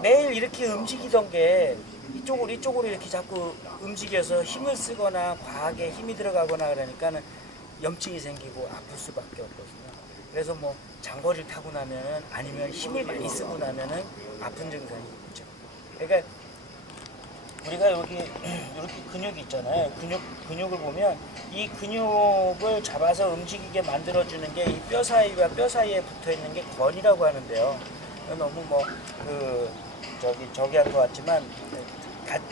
매일 이렇게 움직이던 게 이쪽으로 이렇게 자꾸 움직여서 힘을 쓰거나 과하게 힘이 들어가거나 그러니까는 염증이 생기고 아플 수밖에 없거든요. 그래서 뭐 장거리를 타고 나면 아니면 힘을 많이 쓰고 나면은 아픈 증상이 있죠. 그러니까 우리가 여기 이렇게 근육이 있잖아요. 근육을 보면 이 근육을 잡아서 움직이게 만들어주는 게 이 뼈 사이와 뼈 사이에 붙어 있는 게 건이라고 하는데요. 너무 뭐 저기 한 것 같지만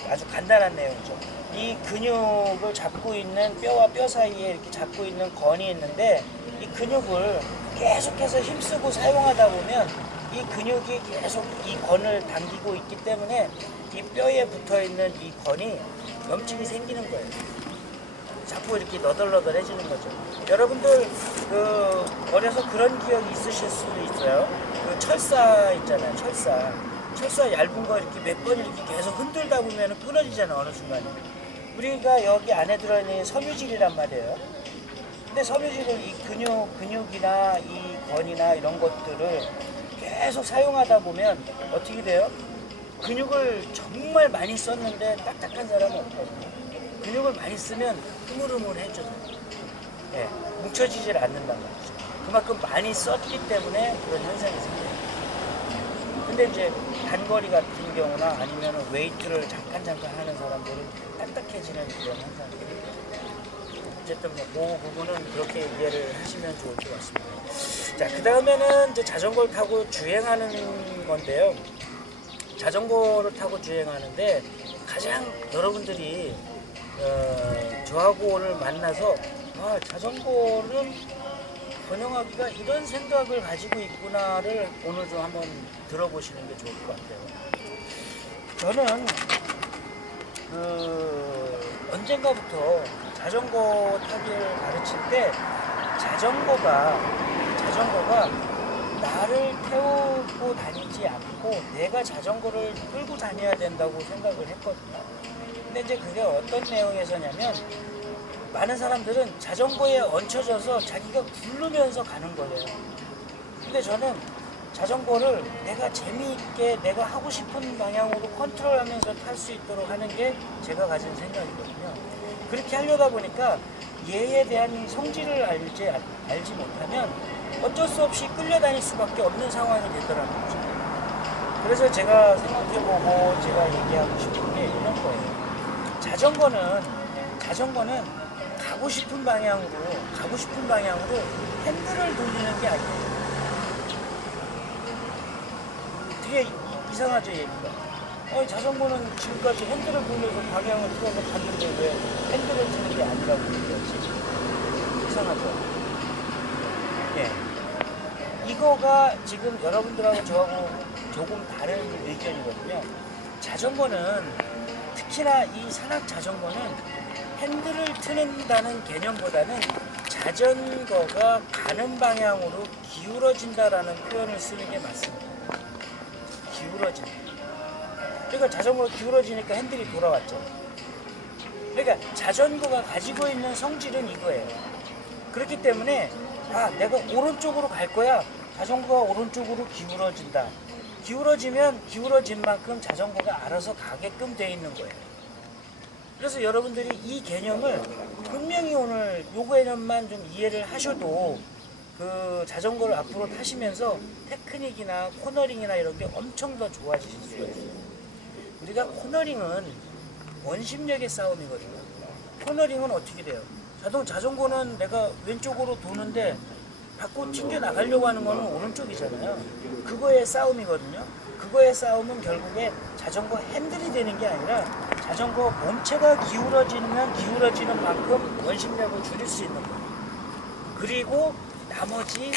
아주 간단한 내용이죠. 이 근육을 잡고 있는 뼈와 뼈 사이에 이렇게 잡고 있는 건이 있는데 이 근육을 계속해서 힘쓰고 사용하다 보면 이 근육이 계속 이 건을 당기고 있기 때문에 이 뼈에 붙어 있는 이 건이 염증이 생기는 거예요. 자꾸 이렇게 너덜너덜해지는 거죠. 여러분들 어려서 그런 기억이 있으실 수도 있어요. 철사 있잖아요. 철사 얇은 거 이렇게 몇 번 이렇게 계속 흔들다 보면 끊어지잖아요. 어느 순간에. 우리가 여기 안에 들어있는 섬유질이란 말이에요. 근데 섬유질을 이 근육이나 이 건이나 이런 것들을 계속 사용하다 보면 어떻게 돼요? 근육을 정말 많이 썼는데 딱딱한 사람은 없거든요. 근육을 많이 쓰면 흐물흐물해져요. 네, 뭉쳐지질 않는단 말이죠. 그만큼 많이 썼기 때문에 그런 현상이 생겨요. 근데 이제 단거리 같은 경우나 아니면 웨이트를 잠깐 하는 사람들은 딱딱해지는 그런 현상이에요. 어쨌든 뭐 그 부분은 그렇게 이해를 하시면 좋을 것 같습니다. 자, 그 다음에는 이제 자전거를 타고 주행하는 건데요. 자전거를 타고 주행하는데 가장 여러분들이 저하고 오늘 만나서 자전거는 번영하기가 이런 생각을 가지고 있구나를 오늘 좀 한번 들어보시는 게 좋을 것 같아요. 저는 언젠가부터 자전거 타기를 가르칠 때 자전거가 나를 태우고 다니지 않고 내가 자전거를 끌고 다녀야 된다고 생각을 했거든요. 근데 이제 그게 어떤 내용에서냐면 많은 사람들은 자전거에 얹혀져서 자기가 굴르면서 가는 거예요. 근데 저는 자전거를 내가 재미있게 내가 하고 싶은 방향으로 컨트롤하면서 탈 수 있도록 하는 게 제가 가진 생각이거든요. 그렇게 하려다 보니까 얘에 대한 성질을 알지 못하면 어쩔 수 없이 끌려다닐 수밖에 없는 상황이 되더라는 거죠. 그래서 제가 생각해보고 제가 얘기하고 싶은 게 이런 거예요. 자전거는 가고 싶은 방향으로 핸들을 돌리는 게 아니에요. 되게 이상하죠, 얘기가. 자전거는 지금까지 핸들을 돌려서 방향을 틀어서 갔는데 왜 핸들을 드는 게 아니라고 얘기하지? 이상하죠? 예. 이거가 지금 여러분들하고 저하고 조금 다른 의견이거든요. 자전거는, 특히나 이 산악 자전거는 핸들을 트는다는 개념보다는 자전거가 가는 방향으로 기울어진다라는 표현을 쓰는 게 맞습니다. 기울어진다. 그러니까 자전거가 기울어지니까 핸들이 돌아왔죠. 그러니까 자전거가 가지고 있는 성질은 이거예요. 그렇기 때문에 내가 오른쪽으로 갈 거야. 자전거가 오른쪽으로 기울어진다. 기울어지면 기울어진 만큼 자전거가 알아서 가게끔 돼 있는 거예요. 그래서 여러분들이 이 개념을 분명히 오늘 요 개념만 좀 이해를 하셔도 그 자전거를 앞으로 타시면서 테크닉이나 코너링이나 이런 게 엄청 더 좋아지실 수가 있어요. 우리가 코너링은 원심력의 싸움이거든요. 코너링은 어떻게 돼요? 자전거는 내가 왼쪽으로 도는데 밖으로 튕겨 나가려고 하는 거는 오른쪽이잖아요. 그거의 싸움이거든요. 그거의 싸움은 결국에 자전거 핸들이 되는 게 아니라 자전거 몸체가 기울어지면 기울어지는 만큼 원심력을 줄일 수 있는 거예요. 그리고 나머지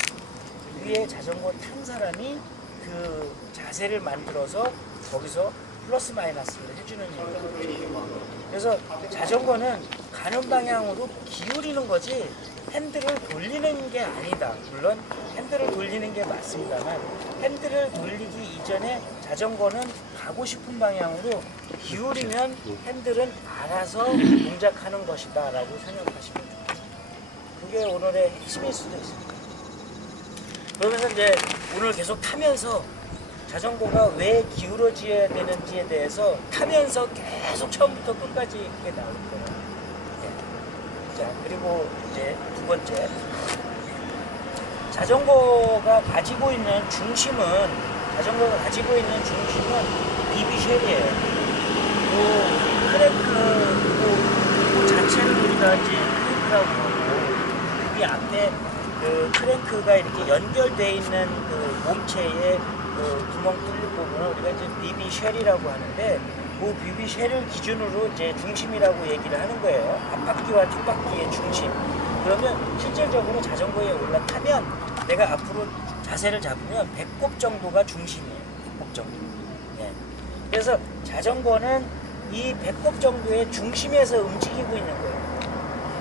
위에 자전거 탄 사람이 그 자세를 만들어서 거기서 플러스 마이너스를 해주는 얘기예요. 그래서 자전거는 가는 방향으로 기울이는 거지 핸들을 돌리는 게 아니다. 물론 핸들을 돌리는 게 맞습니다만 핸들을 돌리기 이전에 자전거는 가고 싶은 방향으로 기울이면 핸들은 알아서 동작하는 것이다 라고 생각하시면 좋겠습니다. 그게 오늘의 핵심일 수도 있습니다. 그러면서 이제 오늘 계속 타면서 자전거가 왜 기울어져야 되는지에 대해서 타면서 계속 처음부터 끝까지 그게 나올 거예요. 네. 자, 그리고 이제 두 번째. 자전거가 가지고 있는 중심은 비비쉘이에요. 여기가 이제 크랭크라고 그러고 여기 앞에 그 크랭크가 이렇게 연결되어 있는 그 몸체에 그 구멍 뚫린 부분을 우리가 이제 비비 쉘이라고 하는데 그 비비 쉘을 기준으로 이제 중심이라고 얘기를 하는 거예요. 앞바퀴와 뒷바퀴의 중심. 그러면 실질적으로 자전거에 올라타면 내가 앞으로 자세를 잡으면 배꼽 정도가 중심이에요. 배꼽 정도. 예. 그래서 자전거는 이 배꼽 정도의 중심에서 움직이고 있는 거예요.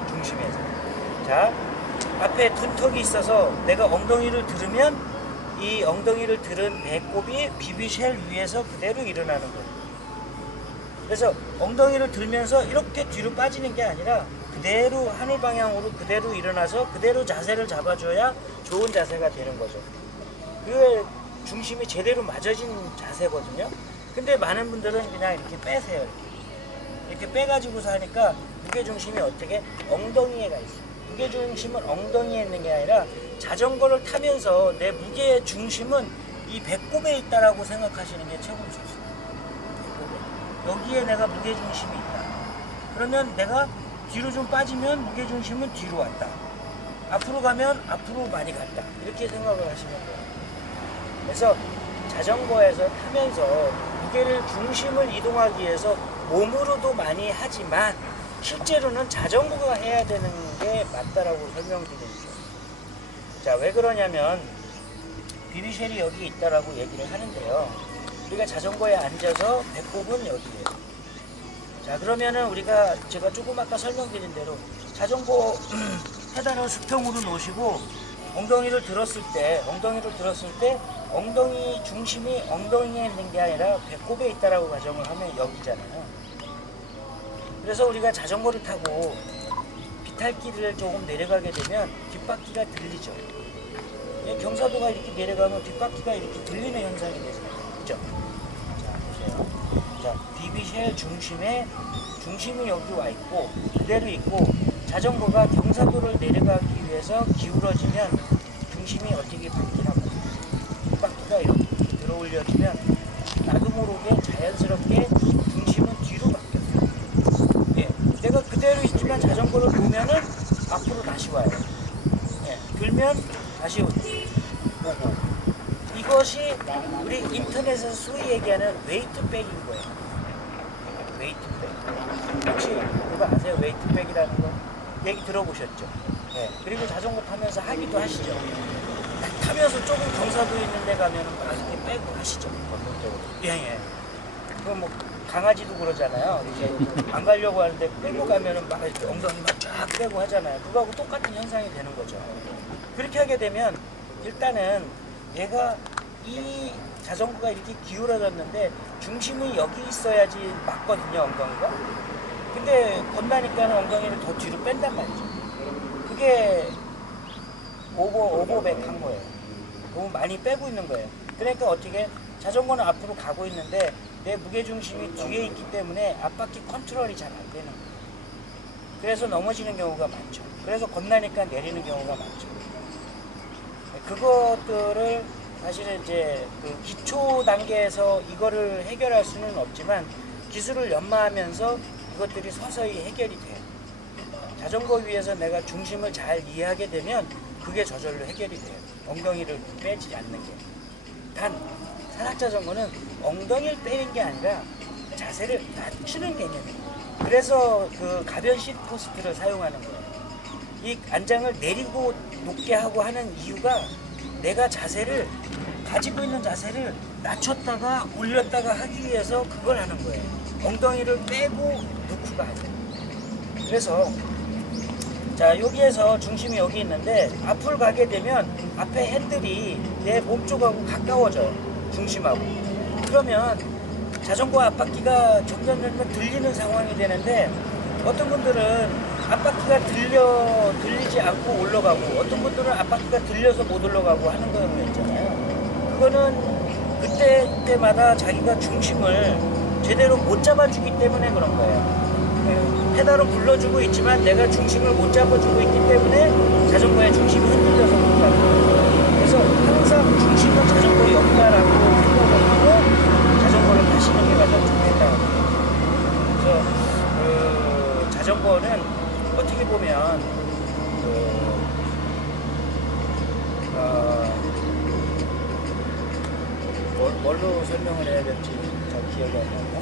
중심에서. 자, 앞에 둔턱이 있어서 내가 엉덩이를 들으면 이 엉덩이를 들은 배꼽이 비비쉘 위에서 그대로 일어나는 거예요. 그래서 엉덩이를 들면서 이렇게 뒤로 빠지는 게 아니라 그대로 하늘 방향으로 그대로 일어나서 그대로 자세를 잡아줘야 좋은 자세가 되는 거죠. 그 중심이 제대로 맞아진 자세거든요. 근데 많은 분들은 그냥 이렇게 빼세요. 이렇게 빼가지고서 하니까 무게중심이 어떻게 엉덩이에 가 있어요. 무게중심은 엉덩이에 있는 게 아니라 자전거를 타면서 내 무게중심은 이 배꼽에 있다라고 생각하시는 게 최고로 좋습니다. 여기에 내가 무게중심이 있다. 그러면 내가 뒤로 좀 빠지면 무게중심은 뒤로 왔다. 앞으로 가면 앞으로 많이 갔다. 이렇게 생각을 하시면 돼요. 그래서 자전거에서 타면서 무게를 중심을 이동하기 위해서 몸으로도 많이 하지만 실제로는 자전거가 해야 되는 게 맞다라고 설명드리죠. 자, 왜 그러냐면 비비쉘이 여기 있다라고 얘기를 하는데요. 우리가 자전거에 앉아서 배꼽은 여기에요. 자, 그러면은 우리가 제가 조금 아까 설명드린 대로 자전거 페달을 수평으로 놓으시고 엉덩이를 들었을 때 엉덩이 중심이 엉덩이에 있는 게 아니라 배꼽에 있다라고 가정을 하면 여기잖아요. 그래서 우리가 자전거를 타고 비탈길을 조금 내려가게 되면 뒷바퀴가 들리죠. 경사도가 이렇게 내려가면 뒷바퀴가 이렇게 들리는 현상이 되잖아요. 그죠? 자, 보세요. 자, 비비쉘 중심이 여기 와 있고 그대로 있고 자전거가 경사도를 내려가기 위해서 기울어지면 중심이 어떻게 바뀌냐고 뒷바퀴가 이렇게 들어 올려지면 나도 모르게 자연스럽게 중심은 뒤로 바뀌어요. 예, 내가 그대로 있지만 자전거를 보면은 앞으로 다시 와요. 예, 들면 다시 오고. 이것이 우리 인터넷에서 소위 얘기하는 웨이트백인 거예요. 웨이트백. 혹시 그거 아세요? 웨이트백이라는 거? 얘기 들어보셨죠? 네. 그리고 자전거 타면서 하기도 하시죠? 타면서 조금 경사도 있는 데 가면 막 이렇게 빼고 하시죠? 예, 예. 그거 뭐 강아지도 그러잖아요. 이렇게 안 가려고 하는데 빼고 가면은 막 이렇게 엉덩이 막 쫙 빼고 하잖아요. 그거하고 똑같은 현상이 되는 거죠. 그렇게 하게 되면 일단은 얘가 이 자전거가 이렇게 기울어졌는데 중심이 여기 있어야지 맞거든요, 엉덩이가. 근데 건나니까는 엉덩이를 더 뒤로 뺀단 말이죠. 그게 오버백 한 거예요. 너무 많이 빼고 있는 거예요. 그러니까 어떻게 자전거는 앞으로 가고 있는데 내 무게중심이 뒤에 있기 때문에 앞바퀴 컨트롤이 잘 안 되는 거예요. 그래서 넘어지는 경우가 많죠. 그래서 건나니까 내리는 경우가 많죠. 그것들을 사실은 이제 그 기초 단계에서 이거를 해결할 수는 없지만 기술을 연마하면서 이것들이 서서히 해결이 돼요. 자전거 위에서 내가 중심을 잘 이해하게 되면 그게 저절로 해결이 돼요. 엉덩이를 빼지 않는 게. 단 산악자전거는 엉덩이를 빼는 게 아니라 자세를 낮추는 개념이에요. 그래서 그 가변 시트 포스트를 사용하는 거예요. 이 안장을 내리고 높게 하고 하는 이유가 내가 자세를 가지고 있는 자세를 낮췄다가 올렸다가 하기 위해서 그걸 하는 거예요. 엉덩이를 빼고 놓고가 하세요. 그래서 자, 여기에서 중심이 여기 있는데 앞을 가게 되면 앞에 핸들이 내 몸쪽하고 가까워져요. 중심하고. 그러면 자전거 앞바퀴가 점점 들리는 상황이 되는데 어떤 분들은 앞바퀴가 들리지 않고 올라가고 어떤 분들은 앞바퀴가 들려서 못 올라가고 하는 경우가 있잖아요. 그거는 그때마다 자기가 중심을 제대로 못 잡아주기 때문에 그런 거예요. 페달은 불러주고 있지만 내가 중심을 못 잡아주고 있기 때문에 자전거의 중심이 흔들려서 못 가고. 그래서 항상 중심은 자전거 여기다라고 생각을 하고 자전거를 타시는 게 가장 좋겠다. 그래서 자전거는 어떻게 보면 뭘로 설명을 해야 될지 잘 기억이 안 나요.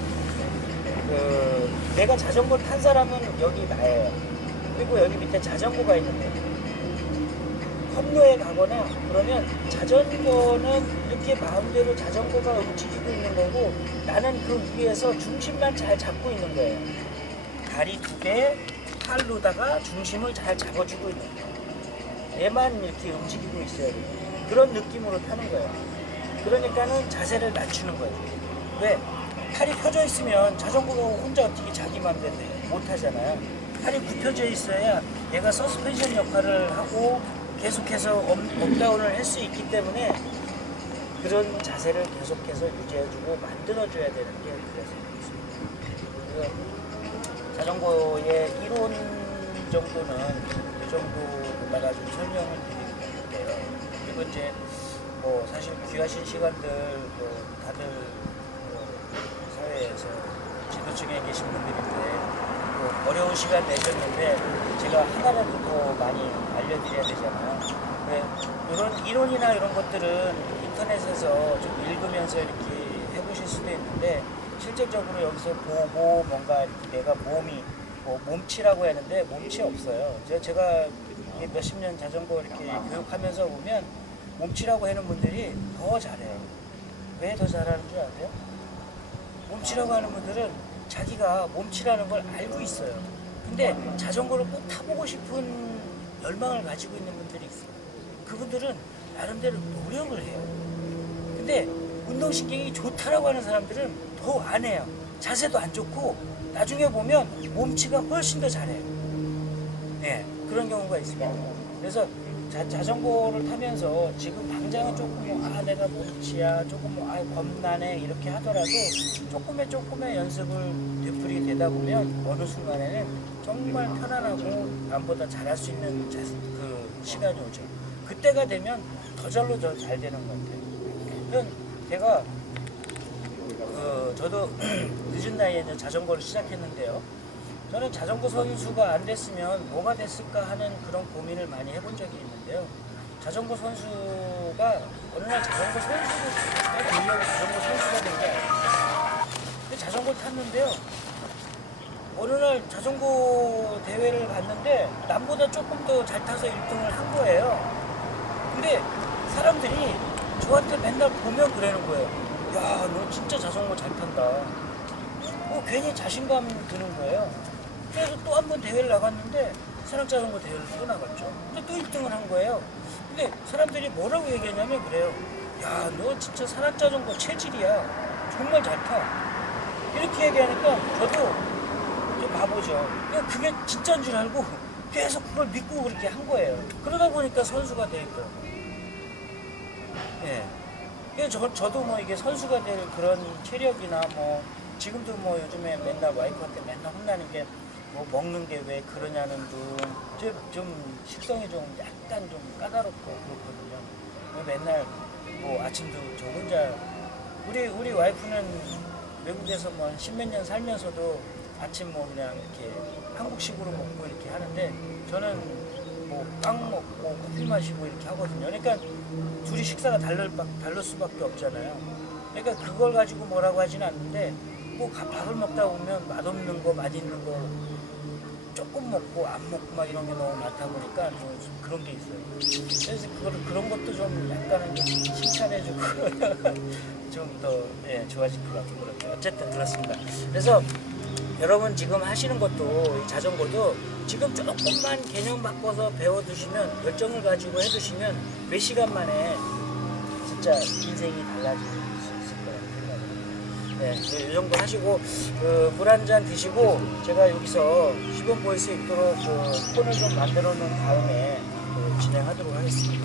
내가 자전거 탄 사람은 여기 나예요. 그리고 여기 밑에 자전거가 있는데 선로에 가거나 그러면 자전거는 이렇게 마음대로 자전거가 움직이고 있는 거고 나는 그 위에서 중심만 잘 잡고 있는 거예요. 다리 두 개, 팔로다가 중심을 잘 잡아주고 있는 거예요. 얘만 이렇게 움직이고 있어야 돼요. 그런 느낌으로 타는 거예요. 그러니까는 자세를 낮추는 거예요. 왜? 팔이 펴져 있으면 자전거가 혼자 어떻게 자기 맘대로 못 하잖아요. 팔이 굽혀져 있어야 얘가 서스펜션 역할을 하고 계속해서 업다운을 할 수 있기 때문에 그런 자세를 계속해서 유지해주고 만들어줘야 되는 게 그래서 그렇습니다. 자전거의 이론 정도는 이 정도로다가 좀 설명을 드리는데요. 그리고 이제 뭐 사실 귀하신 시간들 다들 사회에서 지도층에 계신 분들인데 어려운 시간 내셨는데 제가 하나라도 더 많이 알려드려야 되잖아요. 이런 이론이나 이런 것들은 인터넷에서 좀 읽으면서 이렇게 해보실 수도 있는데 실질적으로 여기서 보고 뭔가 이렇게 내가 몸치라고 하는데 몸치 없어요. 제가 몇십 년 자전거 이렇게 교육하면서 보면 몸치라고 하는 분들이 더 잘해요. 왜 더 잘하는 줄 아세요? 몸치라고 하는 분들은 자기가 몸치라는 걸 알고 있어요. 근데 자전거를 꼭 타보고 싶은 열망을 가지고 있는 분들이 있어요. 그분들은 나름대로 노력을 해요. 근데 운동신경이 좋다라고 하는 사람들은 더 안 해요. 자세도 안 좋고 나중에 보면 몸치가 훨씬 더 잘해요. 네, 그런 경우가 있습니다. 그래서 자전거를 타면서 지금 당장은 조금 내가 몸치야 조금 겁나네 이렇게 하더라도 조금의 연습을 되풀이 되다 보면 어느 순간에는 정말 편안하고 남보다 잘할 수 있는 그 시간이 오죠. 그때가 되면 더 잘 되는 것 같아요. 제가 저도 늦은 나이에 이제 자전거를 시작했는데요. 저는 자전거 선수가 안 됐으면 뭐가 됐을까 하는 그런 고민을 많이 해본 적이 있는데요. 자전거 선수가 어느 날 자전거 선수가 된 게 아니에요. 근데 자전거를 탔는데요. 어느 날 자전거 대회를 갔는데 남보다 조금 더 잘 타서 1등을 한 거예요. 근데 사람들이 저한테 맨날 보면 그러는 거예요. 야, 너 진짜 자전거 잘 탄다. 괜히 자신감 드는 거예요. 그래서 또 한 번 대회를 나갔는데 산악자전거 대회를 또 나갔죠. 또 1등을 한 거예요. 근데 사람들이 뭐라고 얘기하냐면 그래요. 야, 너 진짜 산악자전거 체질이야. 정말 잘 타. 이렇게 얘기하니까 저도 좀 바보죠. 그게 진짜인 줄 알고 계속 그걸 믿고 그렇게 한 거예요. 그러다 보니까 선수가 되더라고요. 예. 저도 뭐 이게 선수가 될 그런 체력이나 뭐 지금도 뭐 요즘에 맨날 와이프한테 맨날 혼나는 게 뭐 먹는 게 왜 그러냐는 좀 식성이 좀 약간 좀 까다롭고 그렇거든요. 맨날 뭐 아침도 저 혼자 우리 와이프는 외국에서 뭐 십몇 년 살면서도 아침 뭐 그냥 이렇게 한국식으로 먹고 이렇게 하는데 저는 뭐 빵 먹고 커피 마시고 이렇게 하거든요. 그러니까 둘이 식사가 다를 수밖에 없잖아요. 그러니까 그걸 가지고 뭐라고 하진 않는데 뭐 밥을 먹다 보면 맛없는 거 맛있는 거 조금 먹고 안 먹고 막 이런 게 너무 많다 보니까 좀 그런 게 있어요. 그래서 그런 것도 좀 약간은 좀 칭찬해주고 좀 더 좋아질 것 같고 그렇죠. 어쨌든 그렇습니다. 그래서 여러분 지금 하시는 것도 이 자전거도 지금 조금만 개념 바꿔서 배워두시면 열정을 가지고 해두시면 몇 시간 만에 진짜 인생이 달라질 수 있을 거라고 생각합니다. 네, 이 정도 하시고 물 한 잔 드시고 제가 여기서 시범 보일 수 있도록 폰을 좀 만들어 놓은 다음에 진행하도록 하겠습니다.